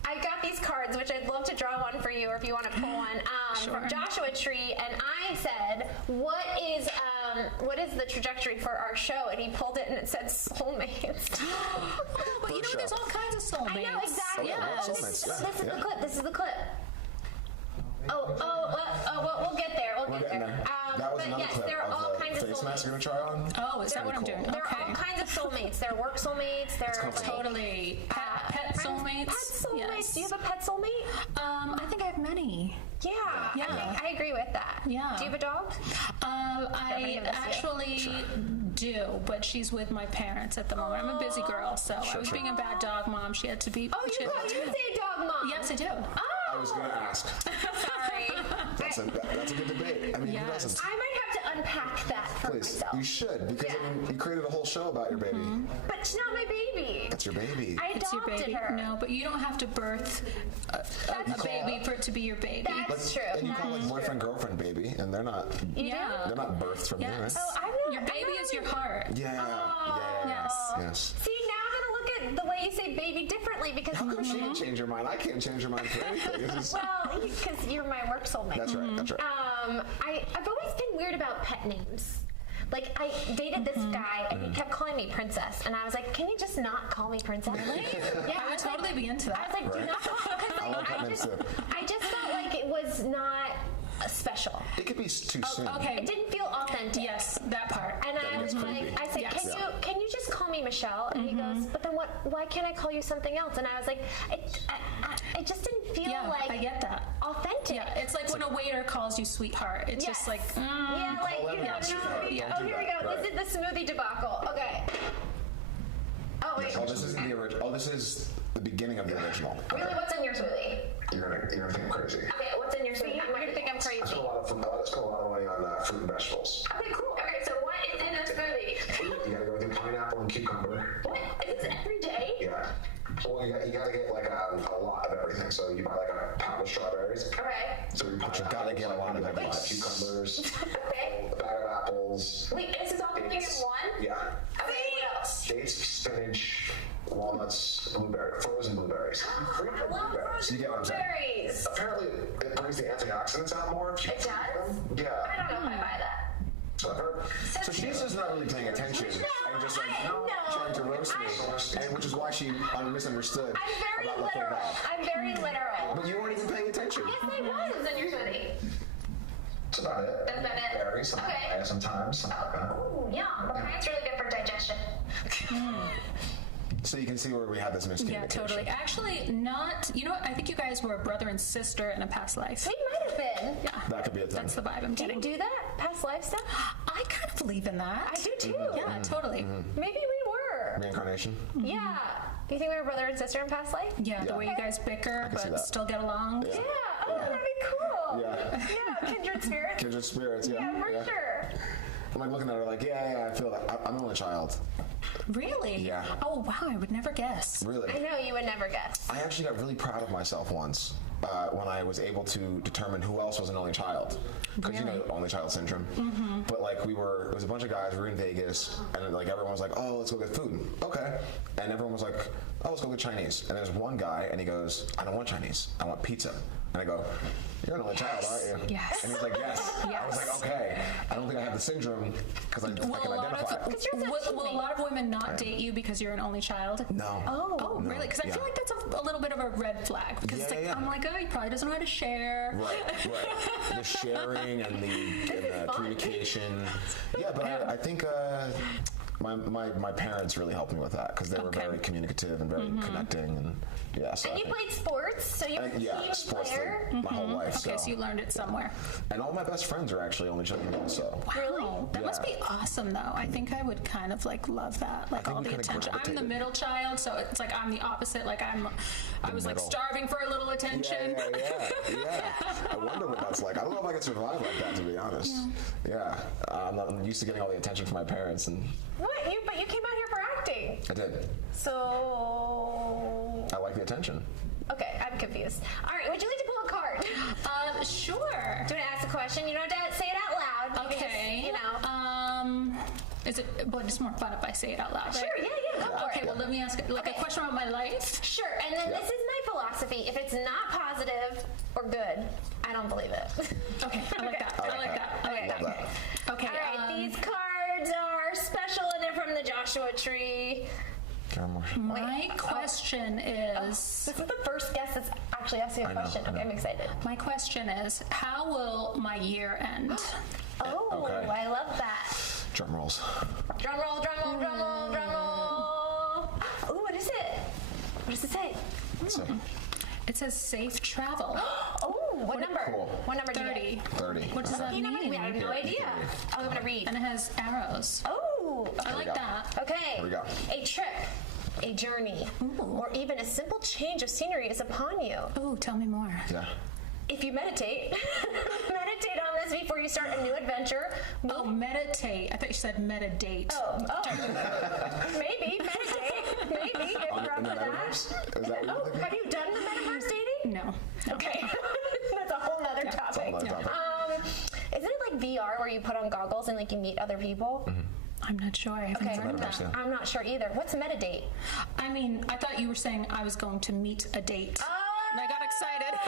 I got these cards, which I'd love to draw one for you, or if you want to pull one, from Joshua Tree, and I said, "What is the trajectory for our show?" And he pulled it, and it said soulmates. But you know, there's all kinds of soulmates. I know exactly. Soulmates. This is the clip. Well, we'll get there. We'll get there. That was but another yes, clip there are all of the kinds of face mask soulmates. you're gonna try on. Oh, is that what I'm doing? There are all kinds of soulmates. There are work soulmates. There are Totally. Pet soulmates. Pet soulmates. Yes. Do you have a pet soulmate? I think I have many. Yeah. I agree with that. Yeah. Do you have a dog? I actually do, but she's with my parents at the moment. I'm a busy girl, so I was being a bad dog mom. She had to be. Oh, you say dog mom? Yes, I do. I was gonna ask. Sorry. That's a good debate. I mean, who doesn't? I might have to unpack that for Please, myself. you should, because I mean, you created a whole show about your baby. But she's not my baby. That's your baby. I It's your adopted baby. her. No, but you don't have to birth a baby for it to be your baby. That's true. And you call boyfriend, girlfriend baby, and they're not Yeah. they're not birthed from you, right? Yes. Oh, I'm not. Your baby is your heart. Yes. See, now I'm gonna look at the way you say baby differently because. How come she can change her mind? I can't change her mind for anything. Well, because you're my work soulmate. That's right. I've always been weird about pet names. I dated this guy and he kept calling me princess, and I was like, "Can you just not call me princess?" Really? Yeah, I would totally be into that. I was like, "Do not call," because I just felt like it was not special. It could be too soon. Okay. It didn't feel authentic. Yes, that part. And I was like, I said, Yes. can you just call me Michelle? And he goes, but then why can't I call you something else? And I was like, it just didn't feel like I get that. authentic. Yeah, it's like when a waiter calls you sweetheart. It's just like, yeah, like, Call you know, everyone no, sweetheart. oh, Don't do here we that. go. Right. This is the smoothie debacle. Okay. Oh, wait. Oh, this isn't the original. Oh, this is the beginning of the original. Really, what's in your smoothie? You're gonna think I'm crazy. Okay, what's in your smoothie? I'm going to think I'm I crazy. spent a lot of money on fruit and vegetables. Okay, cool. Okay, so what is in a smoothie? You gotta go with pineapple and cucumber. What? Is this every day? Yeah. Well, you gotta get a lot of everything. So you buy a pound of strawberries. Okay. So you gotta get a lot of everything. Cucumbers. Okay. A bag of apples. Wait, is this all going in one? Yeah. Okay, what else? Dates, spinach, walnuts, frozen blueberries. I love You get what I'm saying? blueberries. Apparently, it brings brings the antioxidants out more. If you It does? Yeah. I don't know if I buy that. So I've heard. So she's just not really paying attention and just like trying to roast me, and which is why she misunderstood I'm very about the full literal. bath. I'm very literal. But you weren't even paying attention. Yes, I was in your hoodie. That's about it. That's about it? Varies. Okay. Sometimes. Something like that. Ooh, yeah, it's really good for digestion. So you can see where we had this miscommunication. Yeah, totally. Actually, not. You know what? I think you guys were a brother and sister in a past life. We might have been. Yeah. That could be a thing. That's the vibe I'm Do you getting. do that? Past life stuff? I kind of believe in that. I do too. Yeah, totally. Maybe we were. Reincarnation. Yeah. Do you think we were brother and sister in past life? Yeah, the way you guys bicker can see but that. still get along. Yeah. Oh, that'd be cool. Yeah. Yeah, kindred spirits. Kindred spirits. Yeah. Yeah, for sure. I'm like looking at her like, yeah, I feel like I'm the only child. Really? Yeah. Oh, wow, I would never guess. Really. I know you would never guess. I actually got really proud of myself once when I was able to determine who else was an only child. Because you know, only child syndrome. But like it was a bunch of guys, we were in Vegas, and like everyone was like, oh, let's go get food. Okay. And everyone was like, oh, let's go get Chinese. And there's one guy, and he goes, I don't want Chinese, I want pizza. And I go, you're an only child, aren't you? Yes. And he's like, yes. I was like, okay. I don't think I have the syndrome because I can identify it. Will a lot of women not date you because you're an only child? No. Oh, No. really? Because I Yeah. feel like that's a little bit of a red flag. Because it's Yeah, like, yeah. I'm like, oh, he probably doesn't know how to share. Right. The sharing and the communication. Yeah, but I think my parents really helped me with that because they were very communicative and very connecting and yeah. So And you played sports, so you were a team sports player. like, my whole life. Okay, so you learned it somewhere. And all my best friends are actually only children also. Really? That must be Yeah. awesome, though. I think I would kind of like love that, like think all we the kinda attention. I'm the gravitated. middle child, so it's like I'm the opposite. Like I was like middle. starving for a little attention. Yeah. I wonder what that's like. I don't know if I could survive like that, to be honest. Yeah. I'm used to getting all the attention from my parents, and What? But you came out here for acting. I did. So. I like the attention. Okay, I'm confused. All right, would you like to pull a card? Sure. Do you want to ask a question? You don't have to say it out loud. You can Okay. just, you know. Is it? Well, it's more fun if I say it out loud, right? Sure, yeah, go for Okay, it. well, let me ask like a question about my life. Sure, and then this is my philosophy. If it's not positive or good, I don't believe it. Okay, I like that. I like that. I like Love that. that. Okay. All right, these cards are special and they're from the Joshua Tree. My question is. This is the first guest that's actually asking a question. Okay, I'm excited. My question is, how will my year end? Oh, Okay. I love that. Drum rolls. Drum roll, drum roll, drum roll, drum roll. Ooh, what is it? What does it say? So, It says safe travel. Oh, what number? Cool. What number do you 30. get? 30. What does that You never, mean? I have no idea. I'm gonna read. And it has arrows. Oh, I like go. that. okay. Here we go. A trip, a journey, or even a simple change of scenery is upon you. Ooh, tell me more. Yeah. If you meditate, meditate on this before you start a new adventure. Oh, meditate. I thought you said metadate. Oh, maybe meditate. Maybe if you're up In the for that. metaverse? Is that what you're Oh, thinking? have you done the metaverse dating? No. Okay, that's a whole nother topic. Another topic. Isn't it like VR where you put on goggles and like you meet other people? I'm not sure. I haven't Okay, heard metaverse, that. yeah. I'm not sure either. What's metadate? I mean, I thought you were saying I was going to meet a date. And I got excited.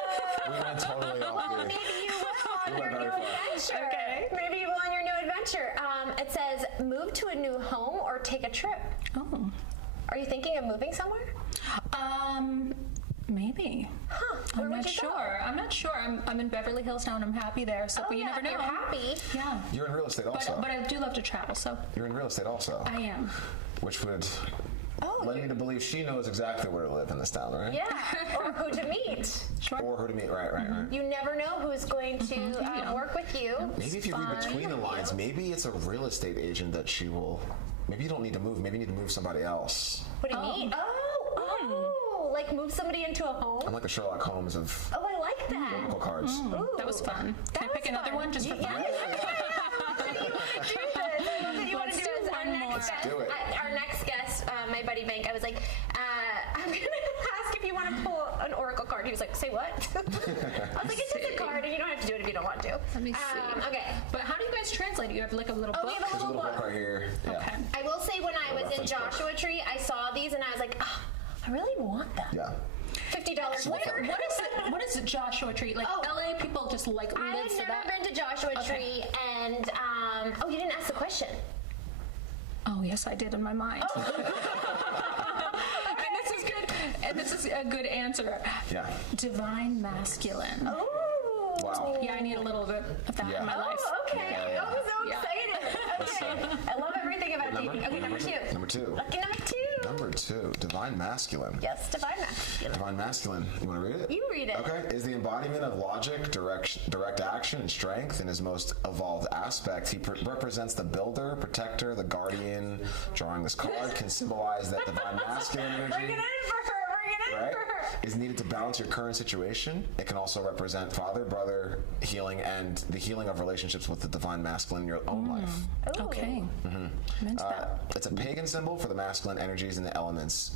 We went totally off here. Maybe you will on We your went new very far. adventure. Okay. Maybe you will on your new adventure. It says move to a new home or take a trip. Oh. Are you thinking of moving somewhere? Maybe. Huh? Where I'm would not you go? sure. I'm not sure. I'm in Beverly Hills now and I'm happy there. So Oh, but you yeah, never know. you're happy. Yeah. You're in real estate also. But I do love to travel, so You're in real estate also. I am. Which would Oh, led me to believe she knows exactly where to live in this town, right? yeah, or who to meet. Or who to meet, right. You never know who's going to work with you. Maybe if you read between the lines, maybe it's a real estate agent that she will. Maybe you don't need to move. Maybe you need to move somebody else. What do you mean? Oh, like move somebody into a home? I'm like the Sherlock Holmes of Oh, I like that. local cards. Ooh, That was fun. that Can I pick was another fun. one just for Yeah, fun? you want to do this. I love that you want to do Let's do this. Our one more. next guest, Do it. our next guest, my buddy Bank, I was like, I'm going to ask if you want to pull an oracle card. He was like, say what? I was like, it's just a card and you don't have to do it if you don't want to. Let me see. Okay. But how do you guys translate it? You have like a little Oh, book? we have a There's a little little book book. right here. Yeah. Okay. I will say when I was in reference book. Joshua Tree, I saw these and I was like, oh, I really want them. Yeah. $50 later. What is it, Joshua Tree? Like LA people just like I live had for never that. been to Joshua Tree, and you didn't ask the question. Oh yes, I did in my mind. And this is a good answer. Yeah. Divine masculine. Oh. Wow. Yeah, I need a little bit of that in my life. Oh, okay. Yeah. I'm so Yeah. excited. Okay. I love everything about Number? dating. Okay, number 2. Number 2. Lucky number 2. Number 2. Divine masculine. Yes, divine masculine. Divine masculine. You want to read it? You read it. Okay. Is the embodiment of logic, direct action, and strength. In his most evolved aspect, he represents the builder, protector, the guardian. Drawing this card can symbolize that divine masculine energy. Bring it in for her. Bring it in Right? for her. Is needed to balance your current situation. It can also represent father, brother, healing, and the healing of relationships with the divine masculine in your own life. Okay. I'm into that. It's a pagan symbol for the masculine energies and the elements.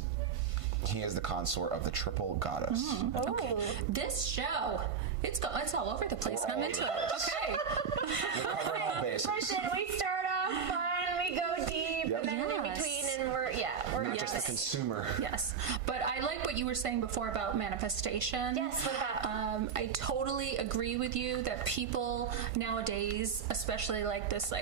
He is the consort of the triple goddess. Okay. This show, it's all over the place, and I'm into it. Okay. We're covering all bases. Listen, we start off fun, we go deep, Yep. and then in Yes. between, and we're Not into just the it. consumer. Yes, but I like what you were saying before about manifestation. Yes, what about? I totally agree with you that people nowadays, especially like this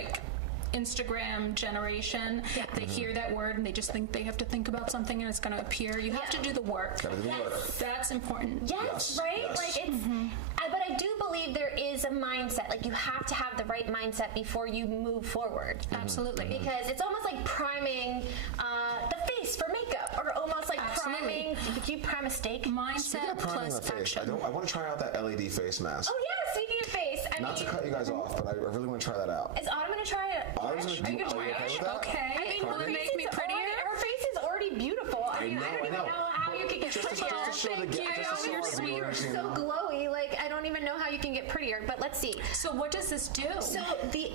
Instagram generation, they hear that word and they just think they have to think about something and it's going to appear. You have to do the work. Gotta do the work. That's important. Yes, Yes, right? yes. Like it's but I do believe there is a mindset. Like you have to have the right mindset before you move forward. Absolutely. Because it's almost like priming the face for makeup, or almost like Absolutely. priming. Did you prime a steak? Speaking Mindset of priming plus the face, action. I want to try out that LED face mask. Oh yeah, speaking of face, I Not to mean, cut you guys off, but I really want to try that out. is Autumn gonna try it? Autumn's gonna Are you do- gonna are try you okay it? with that? Okay. I mean, Will her it face make me is prettier? her face is already beautiful. I mean, I don't even know how you can get Just to prettier. show the Thank just to you. show You're our sweet. viewers, you So know. glowy, like I don't even know how you can get prettier. But let's see. So what does this do?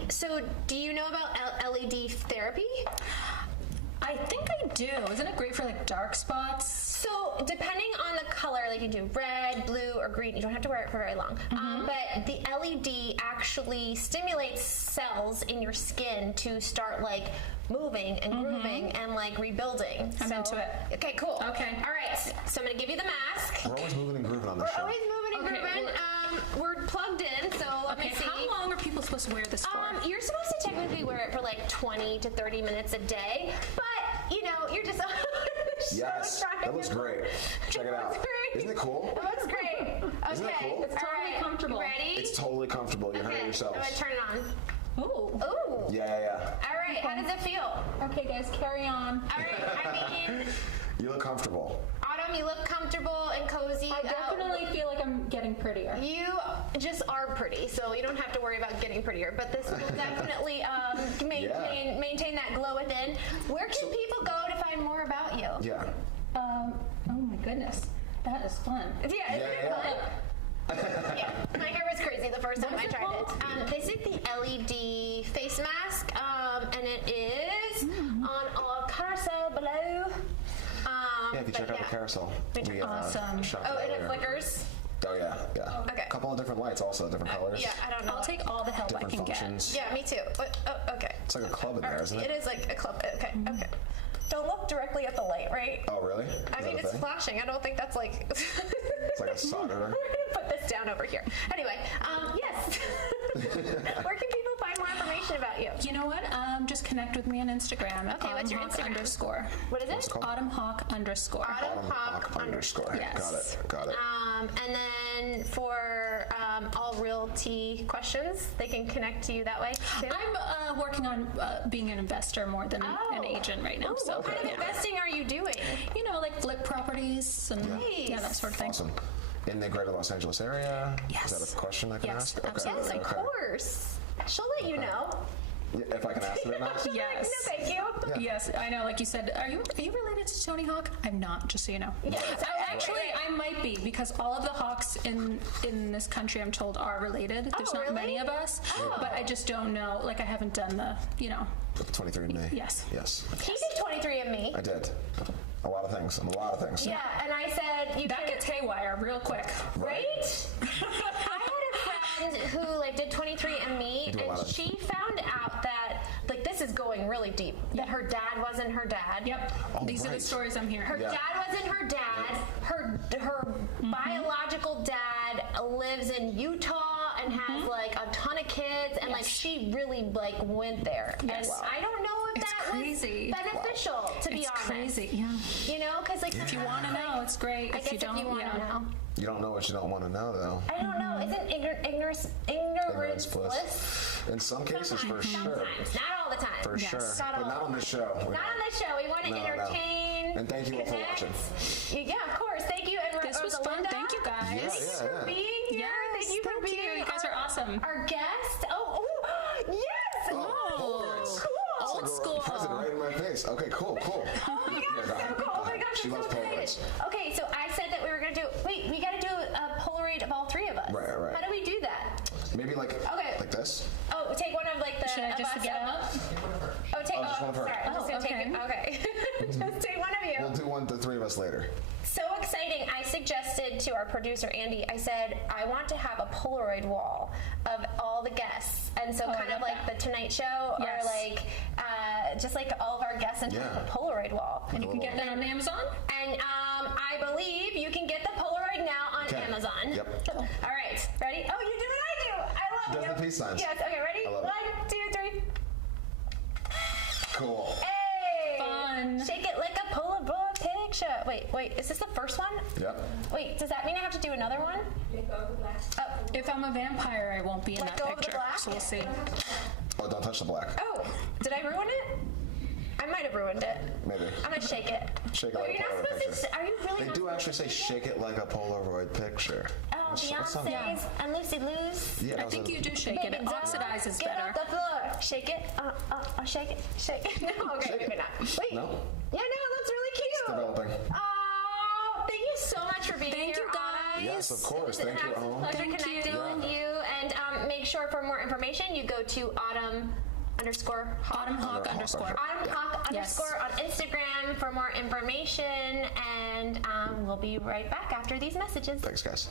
So do you know about LED therapy? I think I do. Isn't it great for dark spots? So depending on the color, like you do red, blue, or green, you don't have to wear it for very long. But the LED actually stimulates cells in your skin to start moving and grooving and rebuilding. I'm into it. Okay, cool. Okay. All right. So I'm gonna give you the mask. We're always moving and grooving on this We're show. always moving and Okay, grooving. We're plugged in, so let me Okay, see. how long are people supposed to wear this for? You're supposed to technically wear it for 20 to 30 minutes a day, but you're just on the show Yes, trying that looks to- great. Check it out. looks great. Isn't it cool? It looks great. Okay. Isn't it cool? It's totally All right. comfortable. Ready? It's totally comfortable. You heard it Okay. I'm yourselves. gonna turn it on. Ooh. Ooh. Yeah. All right. How does it feel? Okay, guys, carry on. All right. I mean, You look comfortable. Autumn, you look comfortable and cozy. I definitely feel like I'm getting prettier. You just are pretty, so you don't have to worry about getting prettier. But this will definitely maintain that glow within. Where can people go to find more about you? Yeah. Oh my goodness, that is fun. Yeah, isn't it fun? Yeah, my hair was crazy the first time I tried it. This is the LED face mask, and it is on our carousel below. Yeah, if you check out the carousel. We have, Awesome. shot Oh, that and it earlier. flickers. Oh, yeah. Okay. A couple of different lights also, different colors. Yeah, I don't know. I'll take all the help I Different can functions. Yeah, me too. Oh, okay. It's like a club in there, isn't It it? is like a club. Okay, okay. Don't look directly at the light, right? Oh, really? I mean, it's flashing. I don't think that's like. It's like a solder. We're gonna put this down over here. Anyway, yes. Where can people find more information about you? You know what? Just connect with me on Instagram. at Okay, what's your autumnhawk Instagram? _. What is it? called? autumnhawk _. Autumnhawk _. Yes. Got it. And then for all realty questions, they can connect to you that way too. I'm working on being an investor more than an agent right now. Ooh, So what kind of investing are you doing? like flip properties and that sort of thing. Awesome. In the greater Los Angeles area? Yes. Is that a question I can Yes, ask? absolutely. Yes, of course. She'll let you know. Yeah, if I can ask it or not? She'll be like, Yes. no, thank you. Yes, I know. Like you said, are you related to Tony Hawk? I'm not, just so you know. Yes. Actually, I might be because all of the Hawks in this country, I'm told, are related. There's not really? many of us, but I just don't know. Like I haven't done the, 23andMe. Yes. Yes. He did 23andMe. I did. A lot of things. Yeah, and I said you That could- gets haywire real quick. right? I had a friend who did 23andMe, do a lot and of- she found out that this is going really deep. That her dad wasn't her dad. Yep. These are the right. stories I'm hearing. Her Yeah. dad wasn't her dad. Her her biological dad lives in Utah and has like a ton of kids, and like she really like went there. Yes. And I don't know if It's that crazy. was beneficial, to be It's honest. crazy. Yeah. You know, because like If you want to know, it's great. I If guess you don't, if you want to know. You don't know what you don't want to know, though. I don't know. Isn't ignorance bliss? In some cases, for sure. Sometimes, not all the time. For sure. Not But all not the on this show. Not on this show. We want to No, no. entertain. And thank you all for connect. watching. Yeah, of course. Thank you. And This was fun. Rosalinda, Thank you guys. Thanks for being here. Yes, thank you for thank you. being You guys are awesome. Our guest. Oh, yes. Polaroids. Cool. Old school. Present right in my face. Okay, cool. Oh my gosh, so cool. Oh my gosh, She I'm loves so excited. Polaroids. Okay, so I said that we were going to do, wait, we got to do a Polaroid of all three of us. Right. How do we do that? Maybe like this. Oh, take one of like the. Should I of just us get of- up? Oh, take. just one of her. Sorry, I'm just Oh, gonna take okay. it. Okay. Just take one of you. We'll do the three of us later. So exciting! I suggested to our producer Andy. I said I want to have a Polaroid wall of all the guests, and so I kind of love like that. the Tonight Show, Yes. or like just like all of our guests and have Yeah. a Polaroid wall. And you can get that on Amazon? And I believe you can get the Polaroid now on Okay. Amazon. Yep. All right, ready? Oh, you do what I do. I love Does you. the peace signs. Yes. Okay. Ready? I love it. 1, 2, 3. Cool. Hey! Fun. Shake it like a Polaroid picture. Wait, is this the first one? Yep. Wait, does that mean I have to do another one? Oh, If I'm a vampire, I won't be in Let that go of the picture. black? So we'll see. Oh, don't touch the black. oh, did I ruin it? I might have ruined it. Maybe. I'm gonna shake it. Shake it Wait, like a you're not Polaroid supposed picture. to. Are you really They not do supposed actually say to do shake it like a Polaroid picture. that? Oh, That's something. Beyonce's and Lucy Lou's. Yeah, I think you do shake it. Baby It doll, oxidizes get better. off the floor. Shake it. Shake it. Shake it. No, okay, Shake it. maybe not. Wait. No? Yeah, no, that's really cute. Developing. Oh, thank you so much for being Thank here. you, guys. Yes, of course. It was Thank an you. absolute Oh. pleasure Thank connecting you. with you. And make sure for more information you go to Autumn_Hawk. Autumn Hawk underscore. Autumn Hawk Yes. underscore on Instagram for more information. And we'll be right back after these messages. Thanks, guys.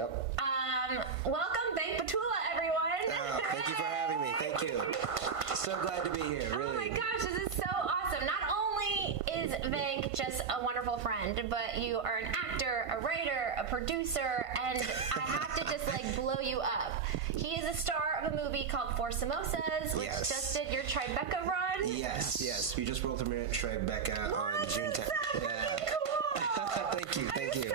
Yep. Welcome, Venk Batula, everyone. Oh, thank you for having me. Thank you. So glad to be here. Really. Oh my gosh, this is so awesome. Not only is Venk just a wonderful friend, but you are an actor, a writer, a producer, and I have to just like blow you up. He is a star of a movie called Four Samosas, which Yes. just did your Tribeca run. Yes. We just world premiered Tribeca on June 10th. Thank you.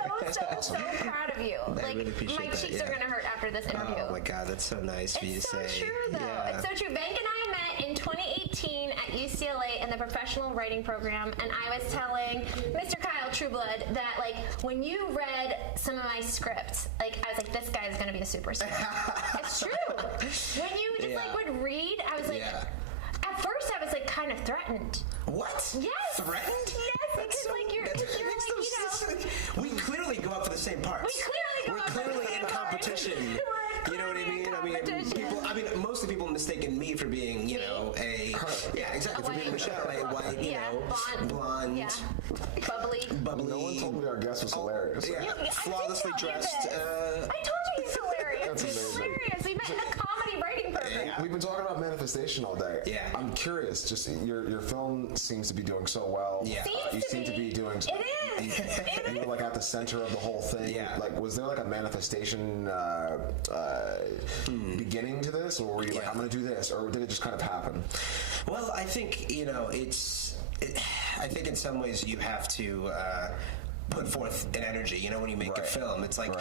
So proud of you. Like, really appreciate my that, cheeks are yeah. gonna hurt after this interview. Oh my God, that's so nice for you to It's so say. true, though. Yeah. It's so true. Venk and I met in 2018 at UCLA in the professional writing program, and I was telling Mr. Kyle Trueblood that, like, when you read some of my scripts, like, I was like, this guy is going to be a superstar. It's true. When you just, like, would read, I was like, at first I was, like, kind of threatened. What? Yes. Threatened? Yes, because, like, you're like, we clearly go out for the same parts. We're clearly in competition. You know what I mean? I mean, most of the people mistaken me for being, you know, for being Michelle, a white, you know, blonde, bubbly. No one told me our guest was hilarious. Yeah, flawlessly dressed. I told you he's hilarious. That's He's amazing. hilarious. We met in a comedy writing program. We've been talking about manifestation all day. Yeah. I'm curious. Just your film seems to be doing so well. Yeah. You seem to be doing. It is. And you're like at the center of the whole thing. Yeah. Like, was there like a manifestation beginning to this, or were you like, I'm going to do this, or did it just kind of happen? Well, I think, you know, I think in some ways you have to put forth an energy. You know, when you make a film, it's like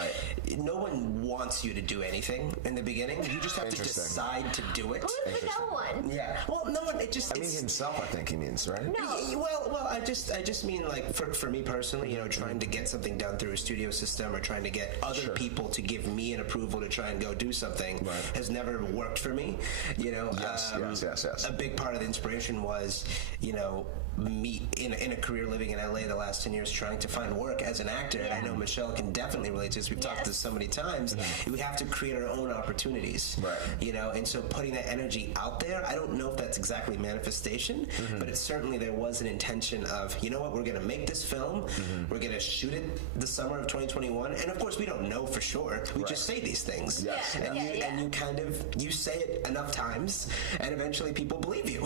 no one wants you to do anything in the beginning. You just have to decide to do it. Who's the no one? Yeah. Well, no one. It just. I mean himself. I think he means, right? No. Well, I just mean, like, for me personally, you know, trying to get something done through a studio system or trying to get other people to give me an approval to try and go do something has never worked for me. You know. Yes. A big part of the inspiration was, you know, me in a career living in LA the last 10 years trying to find work as an actor. And I know Michelle can definitely relate to this. We've talked this so many times. We have to create our own opportunities. Right. You know, and so putting that energy out there, I don't know if that's exactly manifestation, but it's certainly there was an intention of, you know what, we're going to make this film, we're going to shoot it the summer of 2021, and of course we don't know for sure. We just say these things. Yes. And you kind of, you say it enough times, and eventually people believe you.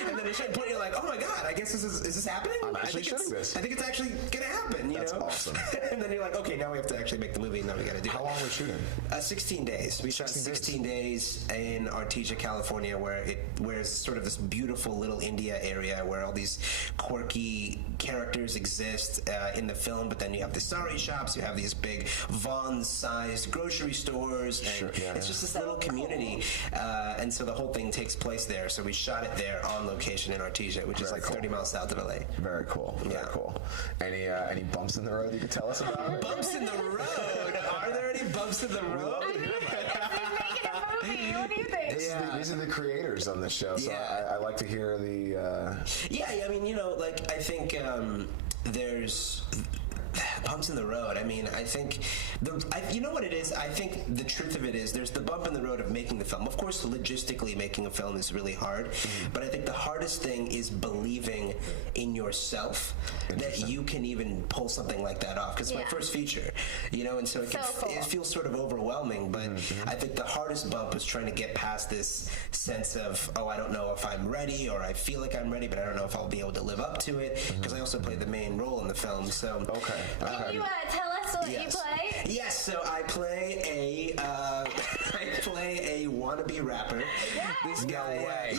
And then at a certain point you're like, oh my God, I guess is this happening? I'm actually shooting this. I think it's actually gonna happen. You That's know? awesome. And then you're like, okay, now we have to actually make the movie, and now we got to do it. How long were we shooting? 16 days. We shot 16 days in Artesia, California, where it's sort of this beautiful little India area where all these quirky characters exist in the film. But then you have the sari shops, you have these big Vons-sized grocery stores, and it's just this little community. And so the whole thing takes place there. So we shot it there on location in Artesia, which is like 30 miles south of LA. Very cool. Very cool. Any bumps in the road you could tell us about? Bumps in the road? Are there any bumps in the road? I mean, it's making a movie. What do you think? These are the creators on this show, so I like to hear the. Yeah, I mean, you know, like, I think there's bumps in the road. I mean, I think you know what it is? I think the truth of it is there's the bump in the road of making the film. Of course, logistically making a film is really hard, but I think the hardest thing is believing in yourself that you can even pull something like that off. Because it's my first feature, you know, and so it feels sort of overwhelming. But I think the hardest bump is trying to get past this sense of, oh, I don't know if I'm ready, or I feel like I'm ready, but I don't know if I'll be able to live up to it. Because I also play the main role in the film. So Can you tell us what you play? Yes, so I play a wannabe rapper. This guy. way.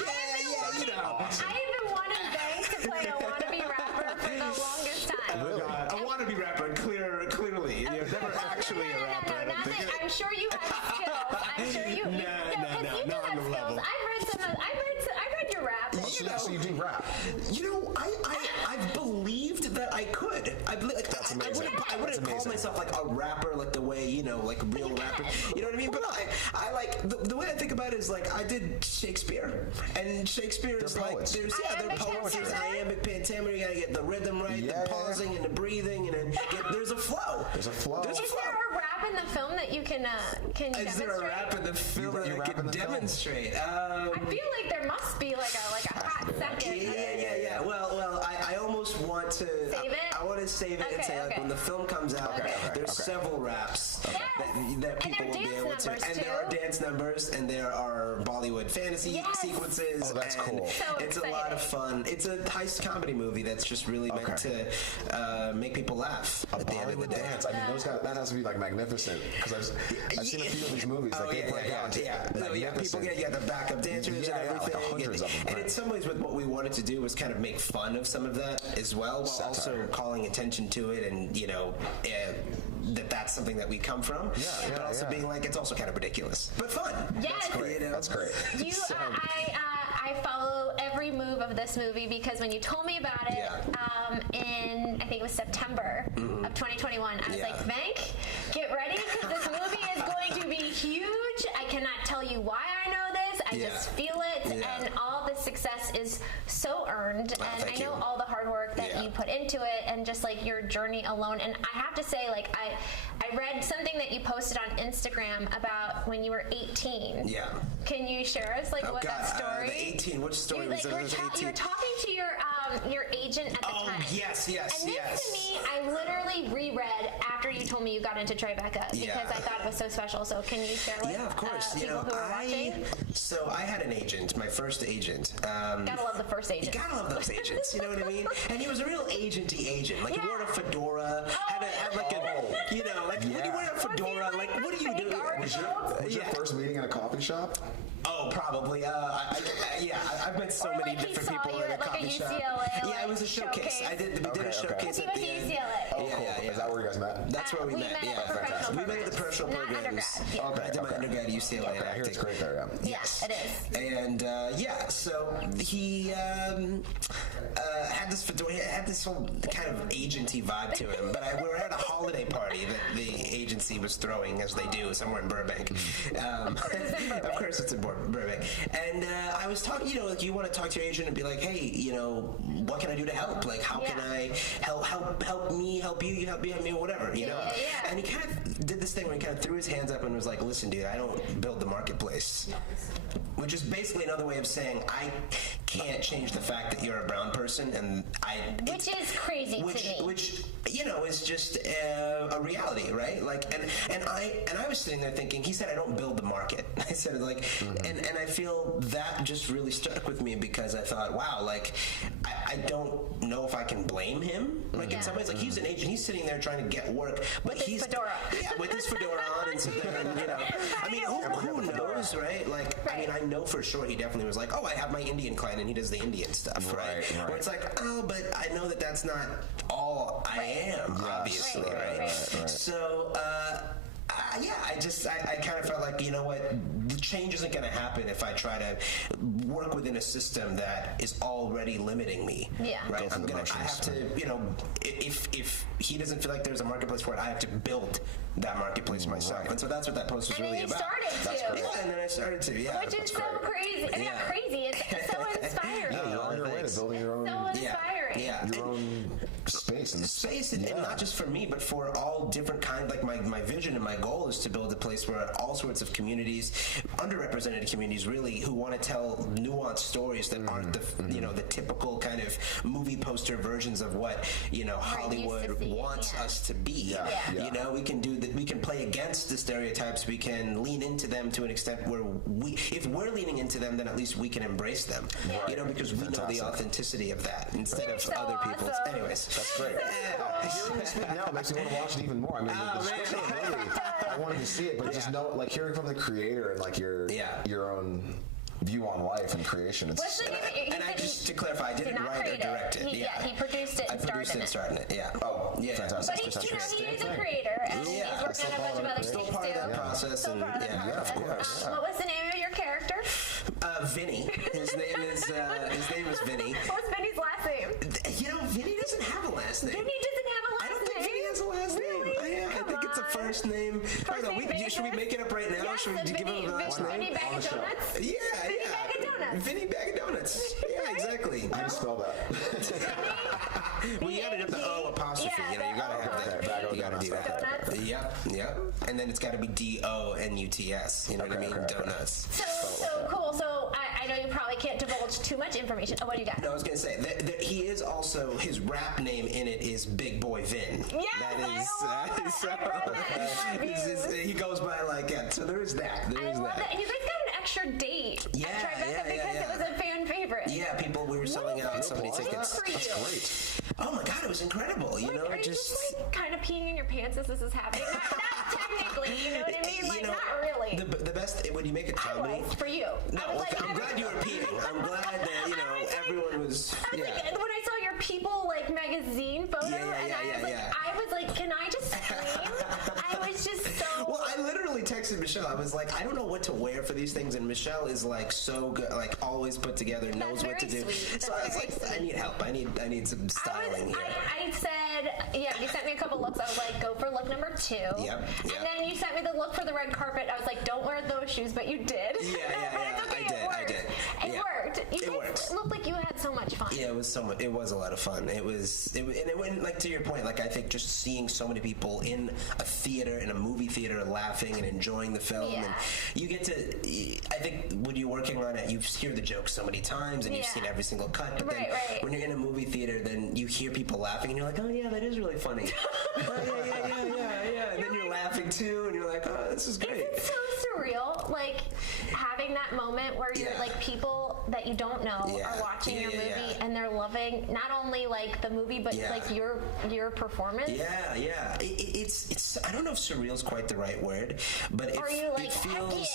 You know. I've been wanting Venk to play a wannabe rapper for the longest time. Oh God, a wannabe rapper, clearly. You're never actually a rapper. I don't think. I'm sure you have skills. I'm sure you. No, on the level. I've read your rap. So you do rap. You know, I believed that I could. I wouldn't call myself like a rapper, like the way, you know, like a real rapper. You know what I mean? But I like the way I think about it is like I did Shakespeare, and Shakespeare is like poets. they're poets. There's iambic pentameter. You gotta get the rhythm right, the pausing and the breathing, and then there's a flow. There's a flow. Is there a rap in the film that you can demonstrate? Is there a rap in the film that I can demonstrate? I feel like there must be like a hot second. Yeah. Well, I almost want to save it. I want to save it and say like when the film comes out, there's several raps that And people there are will be able dance to. numbers, And there are too. dance numbers, and there are Bollywood fantasy Yes. sequences. Oh, that's and cool. So it's a lot of exciting. fun. It's a heist comedy movie that's just really meant to make people laugh A at the end of the Bollywood day. dance. I mean, that has to be like magnificent because I've seen a few of these movies. Like they break out into No, people magnificent. get the backup dancers Yeah, and yeah, like everything. hundreds of them, and right. in some ways, what we wanted to do was kind of make fun of some of that as well, while Satire. also calling attention to it, and that's something that we come from. But also being like, it's also kind of ridiculous, but fun. Yes. That's great. That's great. I follow every move of this movie because when you told me about it in I think it was September of 2021, I was like, Vank, get ready because this movie is going to be huge. I cannot tell you why I know this. I just feel it, and all the success is so earned. And I know all the hard work that you put into it, and just like your journey alone. And I have to say, like I read something that you posted on Instagram about when you were 18. Yeah. Can you share us what that story? The 18. Which story You, was like, it? were It was you 18. were talking to your agent at the time. Yes. And this to me, I literally reread after you told me you got into Tribeca because I thought it was so special. So can you share with Yeah, of course. people who are watching? So I had an agent, my first agent. Gotta love the first agent. You gotta love those agents, you know what I mean? And he was a real agenty agent. Like, he wore a fedora, had like a, when you wear a fedora, like, what do you do? Was your first meeting in a coffee shop? Oh, probably. I've met so many he different saw people you in a at, like, a coffee shop. UCLA, Yeah, it was a showcase. We did a showcase He at went the to end. UCLA. Oh, cool. Is that where you guys met? That's where we met. At Yeah, professional we met at the professional Not programs. undergrad. I did my undergrad at UCLA. Okay, I hear it's great there. Yeah. Yes, it is. And so he had this fedora, he had this whole kind of agency vibe to him. But we were at a holiday party that the agency was throwing, as they do, somewhere in Burbank. Of course, it's in Burbank. And I was talking, like, you want to talk to your agent and be like, hey, what can I do to help? Like, how can I help me, help you help me, whatever, you know? Yeah. And he kind of did this thing where he kind of threw his hands up and was like, listen, dude, I don't build the marketplace. Which is basically another way of saying I can't change the fact that you're a brown person, and Which is crazy to me. Which is just a reality, right? Like, and I was sitting there thinking, he said I don't build the market. I said like, and I feel that just really stuck with me because I thought, wow, like I don't know if I can blame him. Like in some ways, like he's an agent, he's sitting there trying to get work, but With his fedora. Yeah, with his fedora on and sit there, and I mean, who knows, right? Like, I mean, I know for sure he definitely was like, oh, I have my Indian client and he does the Indian stuff, right? Where it's like, oh, but I know that that's not all I am, obviously, right? So, I kind of felt like, you know what, the change isn't going to happen if I try to work within a system that is already limiting me. Yeah. Right? I have to, if he doesn't feel like there's a marketplace for it, I have to build that marketplace myself. And so that's what that post was And really then you about. started to. Yeah, and then I started to, Which is so crazy. It's not crazy. It's so inspiring. You're on your way to building your own, So inspiring. your own space. And not just for me, but for all different kinds. Like my vision and my goal is to build a place where all sorts of communities, underrepresented communities, really, who want to tell nuanced stories that aren't the typical kind of movie poster versions of what Hollywood wants us to be. You know, we can do that. We can play against the stereotypes. We can lean into them to an extent where if we're leaning into them, then at least we can embrace them. You know, because we know the authenticity of that instead of other people's. Anyways, that's great. Hearing you speak now makes me want to watch it even more. I mean, the description of the movie, I wanted to see it, but just know, like, hearing from the creator and like your own view on life and creation. What's the name? And I just to clarify, I didn't write or direct it. He produced it and starred in it. Yeah. Oh, yeah, fantastic. But he's a creator, and he's working on a bunch of other Still things part too. of that process, and of course. What was the name of your character? Vinny. His name is Vinny. What's Vinny's last name? Vinny doesn't have a last name. Vinny doesn't have a last name. I don't think Vinny has a last name. I think it's a first name. Should we make it up right now? Yes, Should we give him a last name? Vinny Bag of Donuts? Yeah, Vinny Bag of Donuts. Vinny Bag of Donuts. Yeah, exactly. How do you spell that? Well, you gotta have the O apostrophe. You gotta have that. You gotta do that. Yep. And then it's gotta be DONUTS. You know what I mean? Donuts. So cool. So I I know you probably can't divulge too much information. Oh, what do you got? No, I was gonna say that he is also, his rap name in it is Big Boy Vin. Yes, That is I read that in reviews. he goes by like, yeah. So there is that. There I is love that. that. And you guys got an extra date Yeah, at Tribeca yeah, because it was a fan favorite. Yeah, we were selling out so many Good tickets. for you. Great. Oh my God, it was incredible. You know, Are you just like kind of peeing in your pants as this is happening? Not technically, you know what I mean? Like, not really. The best, when you make a comedy. I was, for you. No, I was like, I'm glad you were peeing. I'm glad that, you know, everyone was. I was like, when I saw your People like magazine photo, I was like, can I just scream? I was just so. Well, I literally texted Michelle. I was like, I don't know what to wear for these things, and Michelle is like so good, like always put together, knows what to do. Sweet. So I was like, I need help. I need some styling here. I said, yeah, you sent me a couple looks. I was like, go for look number 2. Yep. And then you sent me the look for the red carpet. I was like, don't wear those shoes, but you did. Yeah. But it's okay, I did. It worked. You guys looked like you had so much fun. Yeah, it was it was a lot of fun. And it went, like, to your point, like, I think just seeing so many people in a theater, in a movie theater, laughing and enjoying the film, and you get to, I think when you're working on it, you hear the jokes so many times, and you've seen every single cut, but then when you're in a movie theater, then you hear people laughing, and you're like, oh yeah, that is really funny. Yeah. And then you're laughing too, and you're like, oh, this is great. Isn't it so surreal, like, having that moment where you're like, people that you don't know are watching your movie and they're loving not only like the movie but like your performance? Yeah. It's I don't know if surreal is quite the right word, but it feels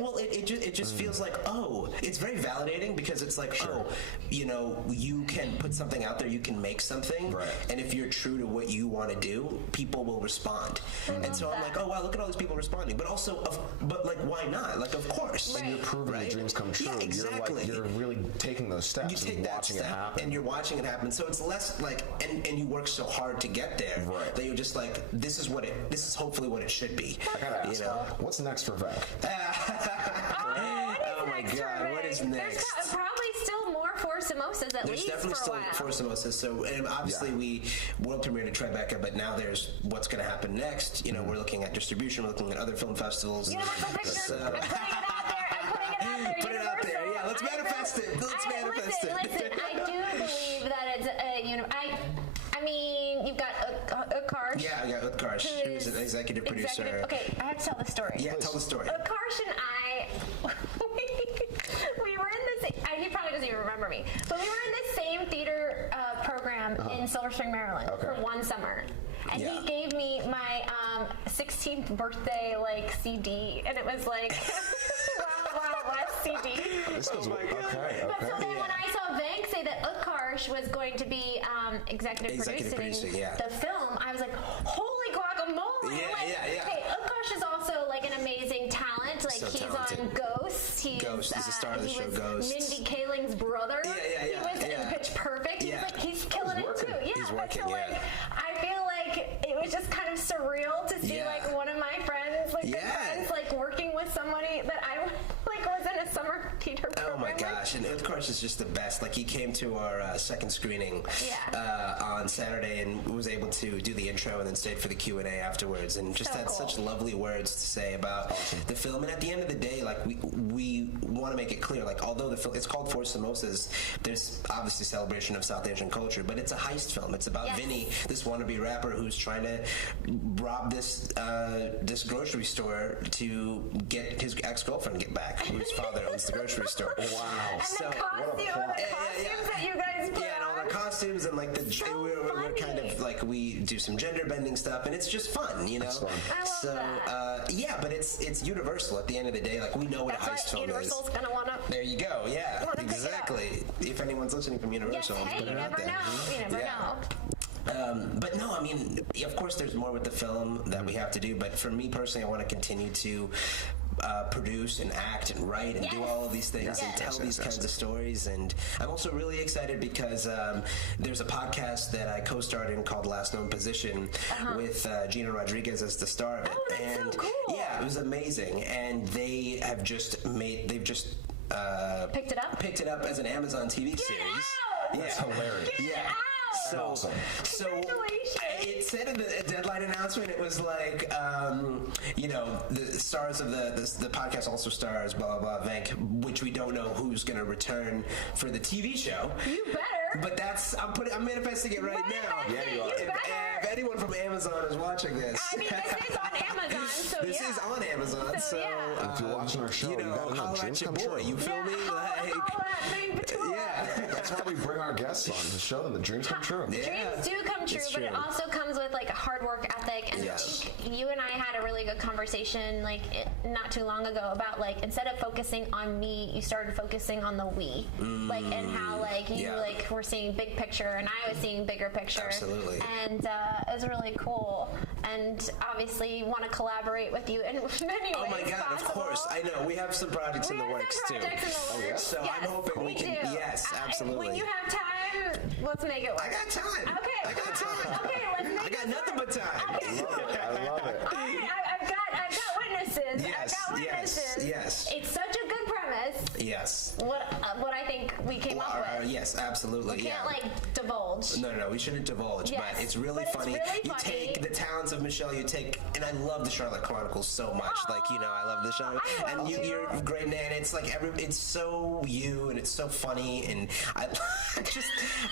well, it just feels like, oh, it's very validating, because it's like, oh, you know, you can put something out there, you can make something, and if you're true to what you want to do, people will respond. And so I'm like, oh wow, look at all these people responding, but also but like, why not? Like, of course. And you're proving your dreams come true. Yeah, exactly. You're really taking those steps. You take and that watching step it happen. and you're watching it happen. So it's less like, and you work so hard to get there that you're just like, this is hopefully what it should be. I gotta ask, what's next for Vec? Oh my God, what is next? There's probably still more Four Samosas at least There's definitely for a while. still Four Samosas. So, and obviously we world premiered at Tribeca, but now there's what's going to happen next. You know, we're looking at distribution, we're looking at other film festivals. Universal Pictures. I'm putting it out there. Put it out there. Yeah, let's manifest it. Let's manifest it. Listen, I do believe that it's I mean, you've got Utkarsh. Yeah, I got Utkarsh, who's an executive producer. Okay, I have to tell the story. Yeah, tell the story. Utkarsh and I, we were in this. He probably doesn't even remember me, but we were in this same theater program in Silver Spring, Maryland, for one summer. And he gave me my 16th birthday CD, and it was like Wild West CD. Oh my God. Okay. But so then when I saw Vank say that Utkarsh was going to be executive producing the film, I was like, holy guacamole! Yeah. Hey, Utkarsh is also like an amazing talent. Like, So he's talented. on Ghost. He's a star of the show Ghost. Mindy Kaling's brother. Yeah. He was in Pitch Perfect. He's killing it too. Yeah, He's working, I feel like it was just kind of surreal to see like one of my friends, good friends, working with somebody that I was in a summer theater program. Oh my gosh, and Utkarsh is just the best. Like, he came to our second screening on Saturday and was able to do the intro and then stayed for the Q&A afterwards, and just had such lovely words to say about the film. And at the end of the day, like, we want to make it clear, like, although the film, it's called Four Samosas, there's obviously celebration of South Asian culture, but it's a heist film. It's about Vinny, this wannabe rapper who's trying to rob this grocery store to get his ex-girlfriend to get back, whose father owns the grocery store. Wow. And the costumes that you guys put and all the costumes and like we're kind of like, we do some gender bending stuff, and it's just fun, you know. That's fun. I love that. But it's Universal at the end of the day. Like, we know what That's a heist film Universal's is. gonna wanna. There you go. Yeah, Wanna pick it up. exactly. If anyone's listening from Universal, Yes, let's hey, put you it out never there. know. You never know. But no, I mean, of course, there's more with the film that we have to do. But for me personally, I want to continue to produce and act and write and do all of these things and tell these kinds of stories. And I'm also really excited because there's a podcast that I co-starred in called Last Known Position with Gina Rodriguez as the star of it. Oh, that's and so cool. Yeah, it was amazing. And they've just Picked it up as an Amazon TV series. That's hilarious. So Congratulations. it said in the deadline announcement, it was like, you know, the stars of the podcast also stars blah blah blah Vank, which we don't know who's going to return for the TV show. You better. But I'm manifesting it right now. Yeah, you better. If anyone from Amazon is watching this, I mean, this is on Amazon, so this is on Amazon. So, yeah. If you're watching our show, you know, holler at dreams your come boy. true. You feel me? Like, yeah. That's why we bring our guests on to show them the dreams come true. Yeah. Dreams do come true, It's but it true. also comes with like a hard work ethic. And Yes. I think you and I had a really good conversation not too long ago about like instead of focusing on me, you started focusing on the we, like and how like you Yeah. like were seeing big picture and I was seeing bigger picture. Absolutely. And it was really cool. And obviously want to collaborate with you in many Oh ways my God! Of possible. course, I know we have some projects in the works some too. projects in the works. So Yes, I'm hoping we can. do. Yes, absolutely. When you have time, let's make it work. I got time. Okay. I got time. Okay, let's make I got it nothing work. but time. Okay, cool. I love it. All right, I've got witnesses. Yes, I've got yes, witnesses. yes. It's such a good premise. Yes. What I think we came up with. Yes, absolutely. We can't yeah. like divulge. No, we shouldn't divulge, Yes, but it's really but it's funny. really You funny. take the talents of Michelle, and I love the Charlotte Chronicles so much. Like, you know, I love the Charlotte, I love you. you're great, man. It's like it's so you, and it's so funny, and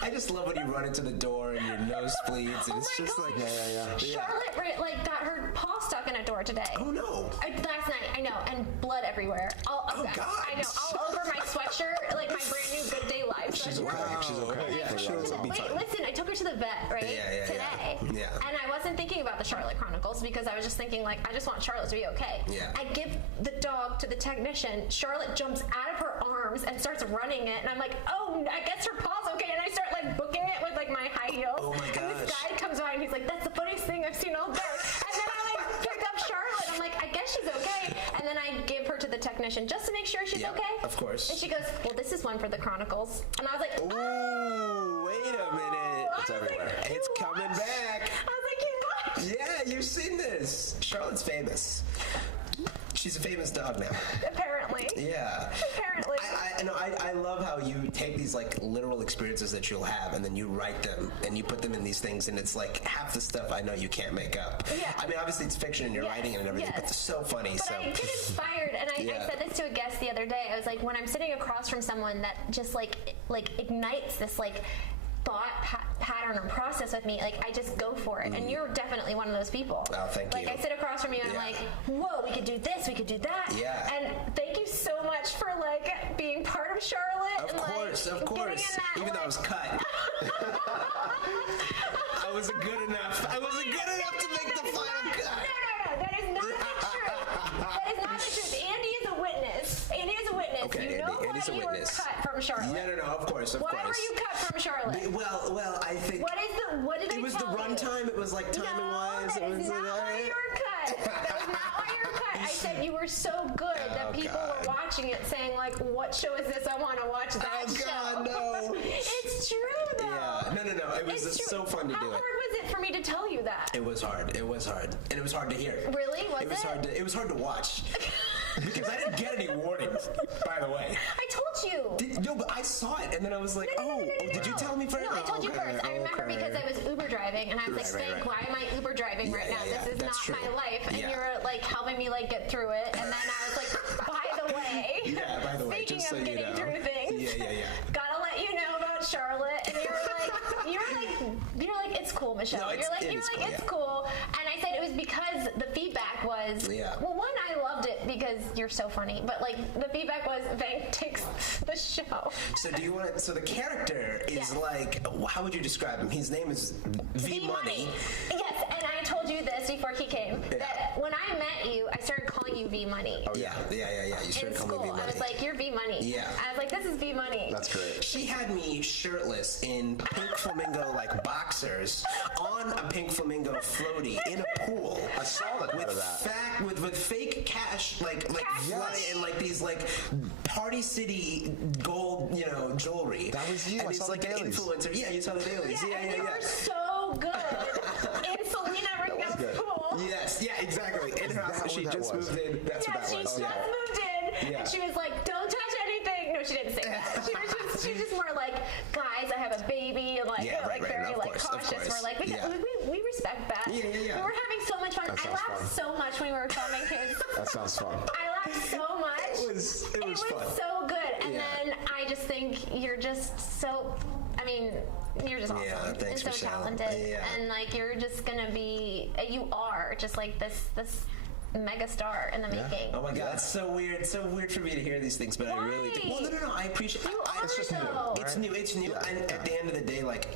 I just love when you run into the door and your nose bleeds, and Oh it's my just God. like, Charlotte like got her paw stuck in a door today. Oh no. Last night, I know, and blood everywhere. Oh, God. I know, all over my sweatshirt, like my brand new Good Day Live She's sweatshirt. okay. She's okay. And I Yeah, took she'll her to the, be wait, fine. listen, I took her to the vet, right? Yeah, today. yeah. And I wasn't thinking about the Charlotte Chronicles because I was just thinking, like, I just want Charlotte to be okay. Yeah. I give the dog to the technician. Charlotte jumps out of her arms and starts running it. And I'm like, oh, I guess her paw's okay. And I start, like, booking it with, like, my high heels. Oh, my And this gosh. guy comes by and he's like, that's the funniest thing I've seen all day. And then I, like, pick up Charlotte. I'm like, I guess she's okay. And then I give her to the technician just to make sure she's Yeah, okay. of course. And she goes, well, this is one for the Chronicles. And I was like, Ooh, wait a minute. It's everywhere. It's coming back. I was like, you watch? Yeah, you've seen this. Charlotte's famous. She's a famous dog now. Apparently. Yeah. Apparently. I love how you take these like literal experiences that you'll have and then you write them and you put them in these things and it's like half the stuff I know you can't make up. Yeah. I mean, obviously it's fiction and you're Yes, writing it and everything, yes. but it's so funny. But so I get inspired, and I Yeah. said this to a guest the other day. I was like, when I'm sitting across from someone that just like ignites this like thought pattern or process with me, like I just go for it. And you're definitely one of those people. Oh, thank like you. I sit across from you and Yeah. I'm like, whoa, we could do this, we could do that. Yeah. And thank you so much for like being part of Charlotte. Of and, course, like, of course. getting in that, Even though I was cut. I wasn't good enough. I wasn't good enough to make the final cut. No, that is not the truth. That is not the truth. Andy is a witness. Andy is a witness. Okay, you know Andy's a why you witness. were cut from Charlotte. Yeah, no, of course, of Why course. were you cut from Charlotte? Well, I think What did they it was the tell you? runtime. It was like timing wise. No, that is not why you were cut. That is not why you were cut. I said you were so good that people God. were watching it saying like, what show is this? I want to watch that Oh, show. God, no. It's true though. Yeah, no. It was It's true. so fun to How do it. hard was it for me to tell you that? It was hard, and it was hard to hear. Really? Was It was it? hard to watch because I didn't get any warnings. By the way, I told you. no, but I saw it, and then I was like, No, did you tell me first? No, I told you Okay, first. I remember okay. because I was Uber driving, and I was like, Right, Spank, right. why am I Uber driving right now? Yeah, This is that's not true. my life. And Yeah. you were like helping me like get through it, and then I was like, by the way. Yeah, by the way, Speaking just of so you getting know. through things. Yeah. Gotta let you know about Charlotte. And you were like, it's cool, Michelle. No, You're like, it's cool, cool. And I said it was because the feedback was, Yeah. well, one, I loved it because you're so funny, but like the feedback was, Vank takes the show. So do you want to? So the character is Yes. like, how would you describe him? His name is V Money. Yes, and I told you this before he came. Yeah. That when I met you, I started calling you V Money. Yeah. You started In calling me school, V I Money. was like, "You're V Money." Yeah. I was like, "This is V Money." That's great. She had me shirtless in pink flamingo like boxers on a pink flamingo floaty in a pool. I saw that part of that. With fake cash like Cash. fly and like these like Party City gold jewelry. That was you. And I it's saw the like dailies. influencer. Yeah, you saw the dailies. and you were so good in Selena Ringgold's good. pool. Yes, yeah, exactly. In her that house, what she that just was? moved in. That's Yeah, what that she was. just moved in, Yeah. and she was like, "Don't touch anything." saying. No, she didn't say that. She was just more like, guys, I have a baby, and like, Yeah, right, very no, of like course, of cautious. course. We're like, we respect that. Yeah. We were having so much fun. That I sounds laughed fun. so much when we were filming his. That sounds fun. I laughed so much. It was fun. So good. And Yeah. then I just think you're just so. I mean, you're just awesome. Yeah, thanks, and so Michelle. talented, Yeah. and like you're just gonna be. You are just like this mega star in the making. Oh my God, it's so weird for me to hear these things, but I really do. Why? Well, no, I appreciate it. You are, It's just new, though. right? It's new, and at the end of the day, like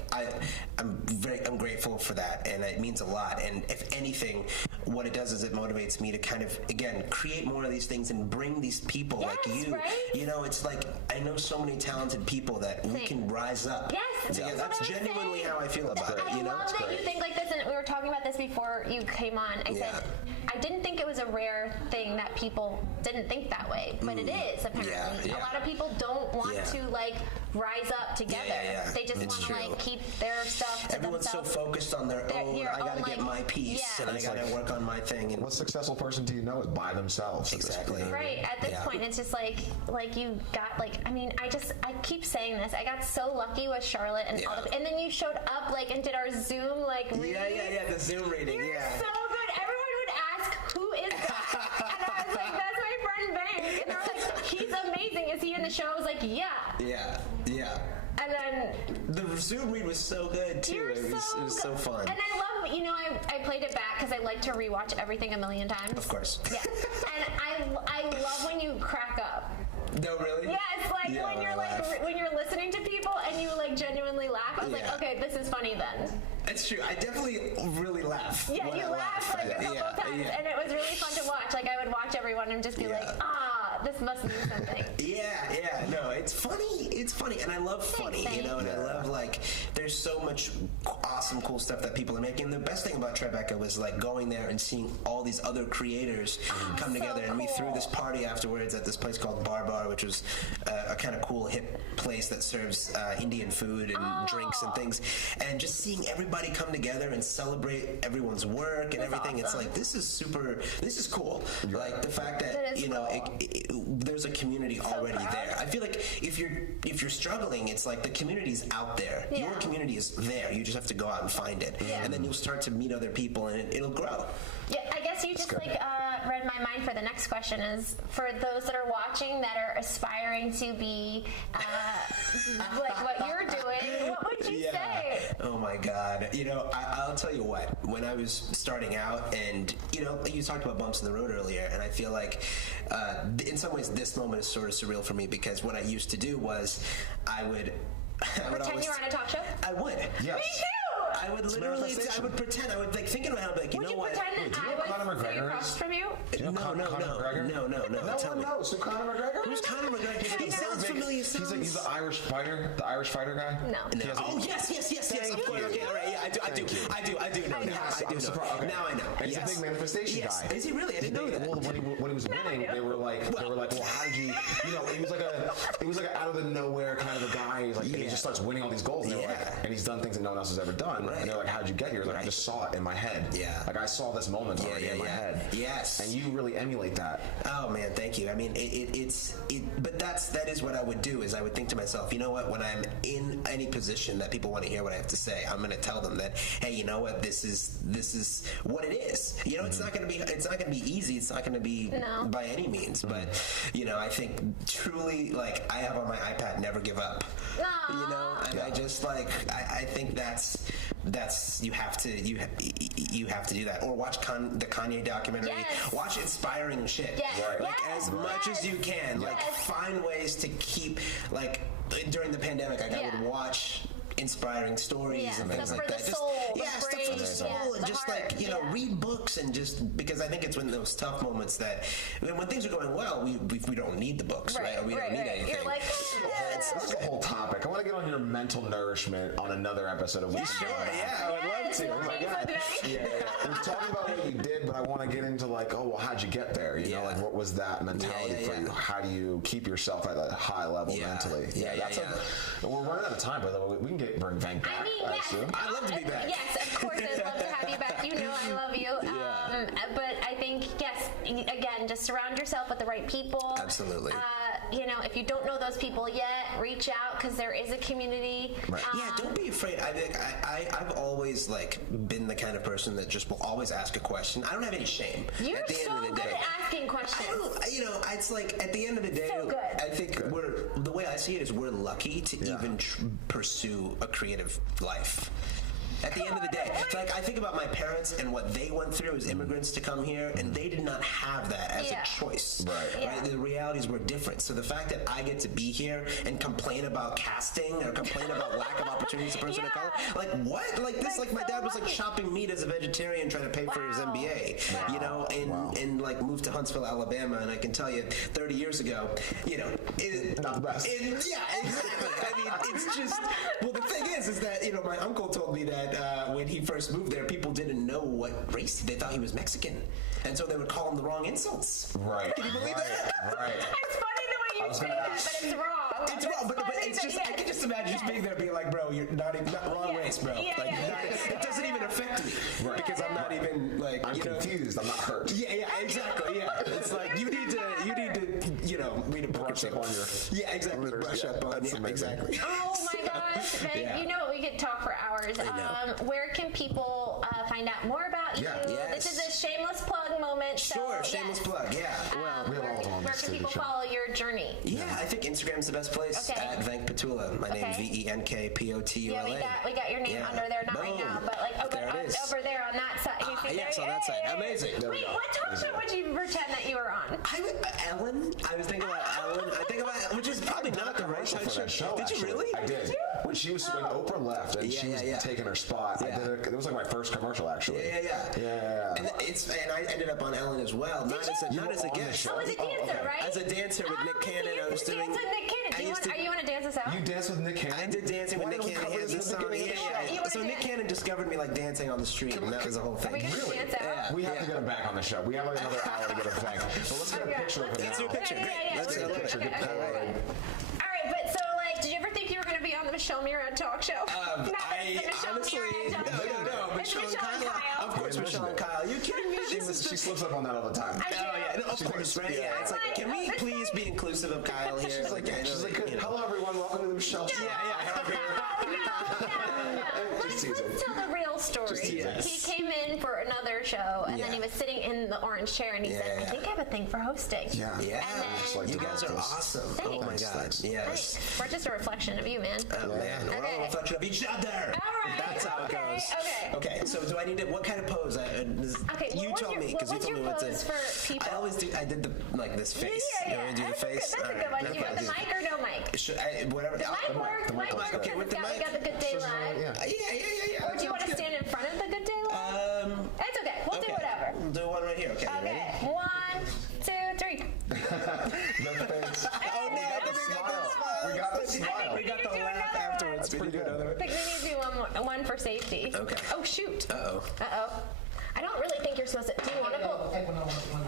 I'm grateful for that, and it means a lot. And if anything, what it does is it motivates me to kind of again create more of these things and bring these people like Yes, you. right? You know, it's like I know so many talented people that we Same. can rise up. Yes, together. that's That's what I'm genuinely saying. how I feel about it. I You know, love that you think like this, and we were talking about this before you came on. I Yeah. said I didn't think it was a rare thing that people didn't think that way, but it is apparently. Yeah. A lot of people don't want Yeah. to like rise up together. Yeah. They just It's want to true. like keep their stuff to everyone's so themselves. focused on their own. your I gotta own, get like- my piece, yeah. and I It's gotta like- work on my thing. And What successful person do you know is by themselves? at this Exactly. point, you know what I mean? Right, at this Yeah. point, it's just like you got like, I mean, I keep saying this. I got so lucky with Charlotte and all Yeah. the, and then you showed up like and did our Zoom like read. Yeah, the Zoom reading, You're yeah. so good. Everyone would ask, who is that? And I was like, that's my friend Bank. And they were like, he's amazing. Is he in the show? I was like, yeah. Yeah. And then The Zoom read was so good too. you're It was so fun. And I love, I played it back because I like to rewatch everything a million times. Of course. Yeah. And I love when you crack up. No, really? Yes, like Yeah, when you're I like laugh. when you're listening to people and you like genuinely laugh. I was Yeah. like, okay, this is funny then. It's true. I definitely really laugh. Yeah, when you I laughed like a couple Yeah, of times, yeah. and it was really fun to watch. Like I would watch everyone and just be like, this must mean something. Yeah, no, it's funny, and I love funny, Thanks, you know, and I Yeah. love, like, there's so much awesome, cool stuff that people are making. The best thing about Tribeca was, like, going there and seeing all these other creators come so together, and we threw cool. this party afterwards at this place called Bar Bar, which was a kind of cool, hip place that serves Indian food and drinks and things, and just seeing everybody come together and celebrate everyone's work and everything, it's awesome. like, this is cool. Like, the fact That that, is you know, cool. there's a community already proud. there. I feel like if you're struggling, it's like the community's out there. Yeah. Your community is there. You just have to go out and find it, Yeah. and then you'll start to meet other people, and it'll grow. Yeah, I guess you just good. like read my mind for the next question. Is for those that are watching that are aspiring to be like what you're doing. What would you say? Oh my God. You know, I'll tell you what. When I was starting out, and you know, you talked about bumps in the road earlier, and I feel like in some ways this moment is sort of surreal for me because what I used to do was I would Pretend always- you were on a talk show. I would. Yes. Me too. I would literally, manifestation. I would pretend, I would like think in my head, like, you Would know you what? pretend that do you I know was Conor sitting McGregor across is? from you? Do you know No, Conor McGregor? no. No Tell one me. knows who Conor McGregor Who's is. Conor McGregor? He He's sounds a big- familiar. He's the Irish fighter, guy. No. No. Oh yes. Thank Of course. you. Okay, all right. Yeah, I do know. I Now know. I do I'm know. surprised. Okay. Now I know. And he's Yes. a big manifestation Yes. guy. Is he really? I didn't know that. Well, when he was winning, I they were like, well, how did you? You know, he was like a out of the nowhere kind of a guy. He's like, and he Yeah. just starts winning all these goals, and, they were like, Yeah. and he's done things that no one else has ever done. Right. And they're like, how'd you get here? He's like, I just saw it in my head. Yeah. Like I saw this moment already in my head. Yes. And you really emulate that. Oh man, thank you. I mean, but that is what I would do. Is I would think to myself, you know what? When I'm in any position that people want to hear what I have to say, I'm going to tell them that, hey, you know what? This is what it is. You know, it's not going to be easy. It's not going to be No. by any means. But you know, I think truly, like I have on my iPad, never give up. Aw. You know, and I just like I think that's you have to do that, or watch the Kanye documentary. Yes. Watch inspiring shit. Yes. Right. Like Yes. as much as you can. Like Yes. find ways to keep like during the pandemic. Like I Yeah. would watch inspiring stories Yeah, and things stuff like for that. the soul, the stuff for brain, the soul, yeah, and the just heart, like you know, yeah. read books and just because I think it's when those tough moments that when things are going well, we don't need the books, right? Or we don't need anything. You're like, This is a whole topic. I want to get on your mental nourishment on another episode of Yes. Sure, yeah, I would love to. Yes. Oh my Yes. God. Yeah. And talking about what you did, but I want to get into like, oh, well, how'd you get there? You know, Yeah. like what was that mentality Yeah, for you? yeah. How do you keep yourself at a high level Yeah. mentally? Yeah, that's yeah. we're running out of time, by the way. We can bring Vank back, I mean, yes. assume. I'd love to be back. Yes, of course, I'd love to have you back. You know I love you. Yeah. But I think, yes, again, just surround yourself with the right people. Absolutely. you know, if you don't know those people yet, reach out because there is a community. Right. Yeah, don't be afraid. I've always like been the kind of person that just will always ask a question. I don't have any shame. You're at the so end of the good day. at asking questions. I don't, you know, it's like at the end of the day, So good. I think the way I see it is we're lucky to even pursue a creative life. At the end of the day, it's like I think about my parents and what they went through as immigrants to come here, and they did not have that as a choice. Right. The realities were different. So the fact that I get to be here and complain about casting or complain about lack of opportunities for person of color, like what? Like this? Like my dad was like chopping meat as a vegetarian trying to pay for his MBA, you know, and like moved to Huntsville, Alabama, and I can tell you, 30 years ago, you know, not the best. Yeah, exactly. I mean, it's just well, the thing is that you know, my uncle told me that. When he first moved there, people didn't know what race they thought he was Mexican, and so they would call him the wrong insults. Right. Can you believe that? Right. It's funny the way you say that, but it's wrong. It's wrong, but it's just I can just imagine just being there, being like, bro, you're not wrong race, bro. Like it doesn't even affect me because I'm not even like I'm confused. I'm not hurt. Yeah, exactly. Yeah, it's like you need to you know read a book Brush up on your exactly brush up on exactly. Oh my gosh, babe, you know we could talk for hours. Where can people find out more about you? Yes. This is a shameless plug moment. Sure, so, shameless plug. Yeah. we have all the where moments can to people do. follow your journey? Yeah, I think Instagram's the best place. Okay. At Venk Patula. My name VENKPOTULA. Yeah, we got your name under there, not right now, but like There it is. over there on that side. You see yes, there? on that side. Yay! Amazing. There we Wait, go. what talk show would you pretend that you were on? Ellen. I was thinking about Ellen. I think about which is probably not the right for that show. Did you actually. really? I did. When Oprah left and she was taking her spot, I did it was like my first commercial actually. Yeah. And I ended up on Ellen as well. Not as a guest. Oh, as a dancer, right? As a dancer with Nick Cannon. I was doing. Dance with Nick Cannon. Are you want to dance us out? You danced with Nick Cannon? I did dancing with Nick Cannon. He has this song. So Nick Cannon discovered me like dancing on the street, and that was the whole thing. Are we gonna dance out? We have to get him back on the show. We have like another hour to get him back. But let's get a picture of him. Let's do a picture. Great. Let's do a picture. All right, but so like, did you ever think you were going to be on the Michelle Mirad talk show? I honestly, no. Michelle and Kyle. Of course, Michelle and Kyle. You kidding me? She slips up on that all the time. Oh yeah, no, of course, right? Yeah, it's like, can we please be inclusive of Kyle here? She's like, hello everyone, welcome to the Michelle Show. Let's tell the real story. He came in for another show, and then he was sitting in the orange chair, and he said, "I think I have a thing for hosting." Yeah. You guys are awesome. Oh my God. Yes. We're just a reflection of you, man. Oh man, we're all a reflection of each other. All right. That's how it goes. Okay. So do I need to? What kind of pose? You tell me because you told me what to. For people? I always do. I did like this face. Yeah. You want me to do the face? That's a good one. Do you want the mic or no mic? Whatever. The mic works. The mic works. Okay, with the mic. We got the Good Day Live. Yeah. Or do you want to stand in front of the Good Day Live? It's okay. We'll do whatever. We'll do one right here. Okay. Okay. 1, 2, 3. The face. Oh no! We got the smile. We got the laugh afterwards. That's pretty good. I think we need to do one for safety. Okay. Oh shoot. Uh oh. I don't really think you're supposed to. Do you want to pull? Take one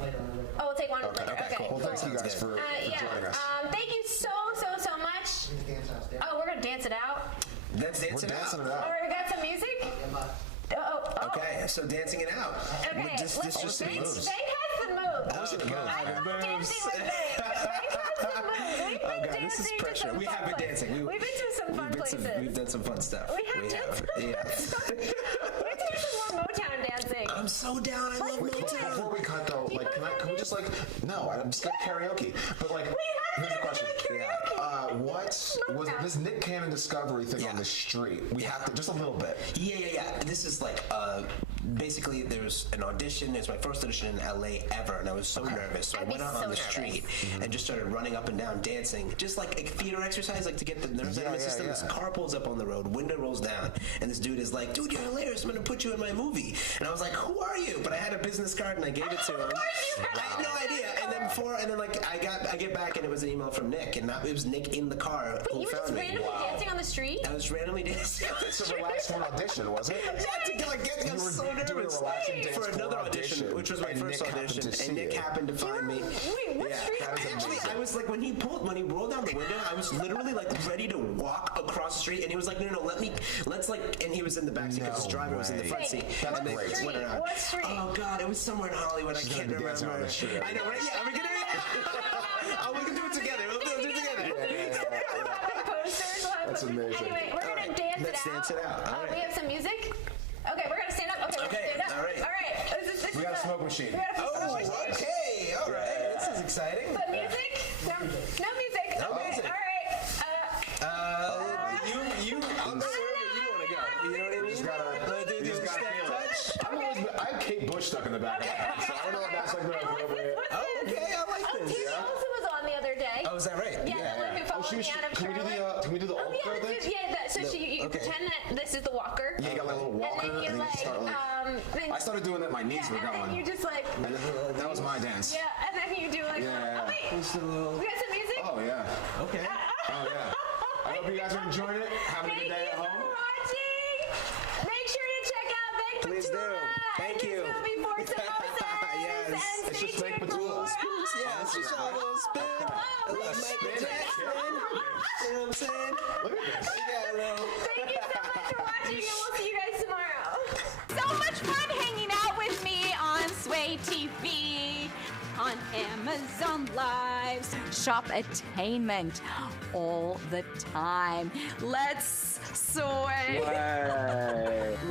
later. Oh, we'll take one later. Okay. Well, thanks you guys for joining us. Thank you so much. Oh, we're gonna dance it out. Let's dance We're it dancing out. it out. All right, we got some music. Oh. Okay, so dancing it out. Okay. This just Bank moves. has the moves. Oh, I love dancing with Bank. Bank has the moves. We've been dancing. This is pressure. We have been dancing. We've been to some fun places. We've done some fun stuff. We have. Yeah. We have to do some more Motown dancing. I'm so down. I love Motown. Before we cut though, like, can we just like, no, I'm just gonna karaoke. But like, here's the question. What was this Nick Cannon discovery thing on the street? We have to just a little bit. Yeah. This is like basically there's an audition. It's my first audition in LA ever, and I was so nervous. So I went out on the street and just started running up and down, dancing, just like a theater exercise, like to get the nerves out of my system. This car pulls up on the road, window rolls down, and this dude is like, "Dude, you're hilarious. I'm gonna put you in my movie." And I was like, "Who are you?" But I had a business card and I gave it to him. I had no idea. And then like I get back and it was an email from Nick, and it was Nick in the car who You were found just me. randomly dancing on the street? I was randomly dancing on the It's a street. relaxed one audition, was it? Yeah, I was so doing a nervous relaxing dance for another floor audition, which was my and first Nick happened audition, to see and Nick you. happened to find me. Wait, what street? that is Actually, amazing. I was like, when he rolled down the window, I was literally like ready to walk across the street, and he was like, no, let's like, and he was in the back seat because his driver was in the front seat. That's and they great. went around. What street? Oh God, it was somewhere in Hollywood. I can't gonna be dancing remember. on the street. I know, right? Yeah, are we gonna? Oh, we can do it together. We'll do it together. Posters. We'll have That's posters. amazing. Anyway, we're gonna dance it out. Let's dance it out. All right. We have some music. Okay, we're gonna stand up. Okay, Okay, stand up. all right. All right. This We got a is smoke machine. We got a smoke Oh, machine. okay. All right. This is exciting. But music? No music. No Okay, music. all right. I'll go wherever you want to go. You know what I mean? You just gotta step feel it. touch. I have Kate Bush stuck in the back of my head, so I don't know if that's like the appropriate. Oh, okay. I like Oh, this. Tina Olsen was on the other day. Oh, is that right? Yeah, the one who followed me out of Charlotte. Can we do the old girl thing? So you okay. pretend that this is the walker. Yeah, you got like a little walker, And then you like, start like. I started doing that. My knees were and then going. you just like, And that was my dance. yeah, and then you do like, Yeah. oh wait, Just a little. we got some music. Oh yeah. Okay. Oh yeah. I hope you guys are enjoying it, having a good day at Thank you home. for watching. Make sure to check out Big Please do. Patula Thank and you. his movie For Samosas. Yes. And It's stay just Big tuned for Patula. more. Yeah, it's just a little spin. A little Michael spin. Jackson. You know what I'm saying? Look at this. Yeah, a little. Thank you so much for watching, and we'll see you guys tomorrow. So much fun hanging out with me on Sway TV, on Amazon Lives, Shop-Attainment, all the time. Let's sway. Let's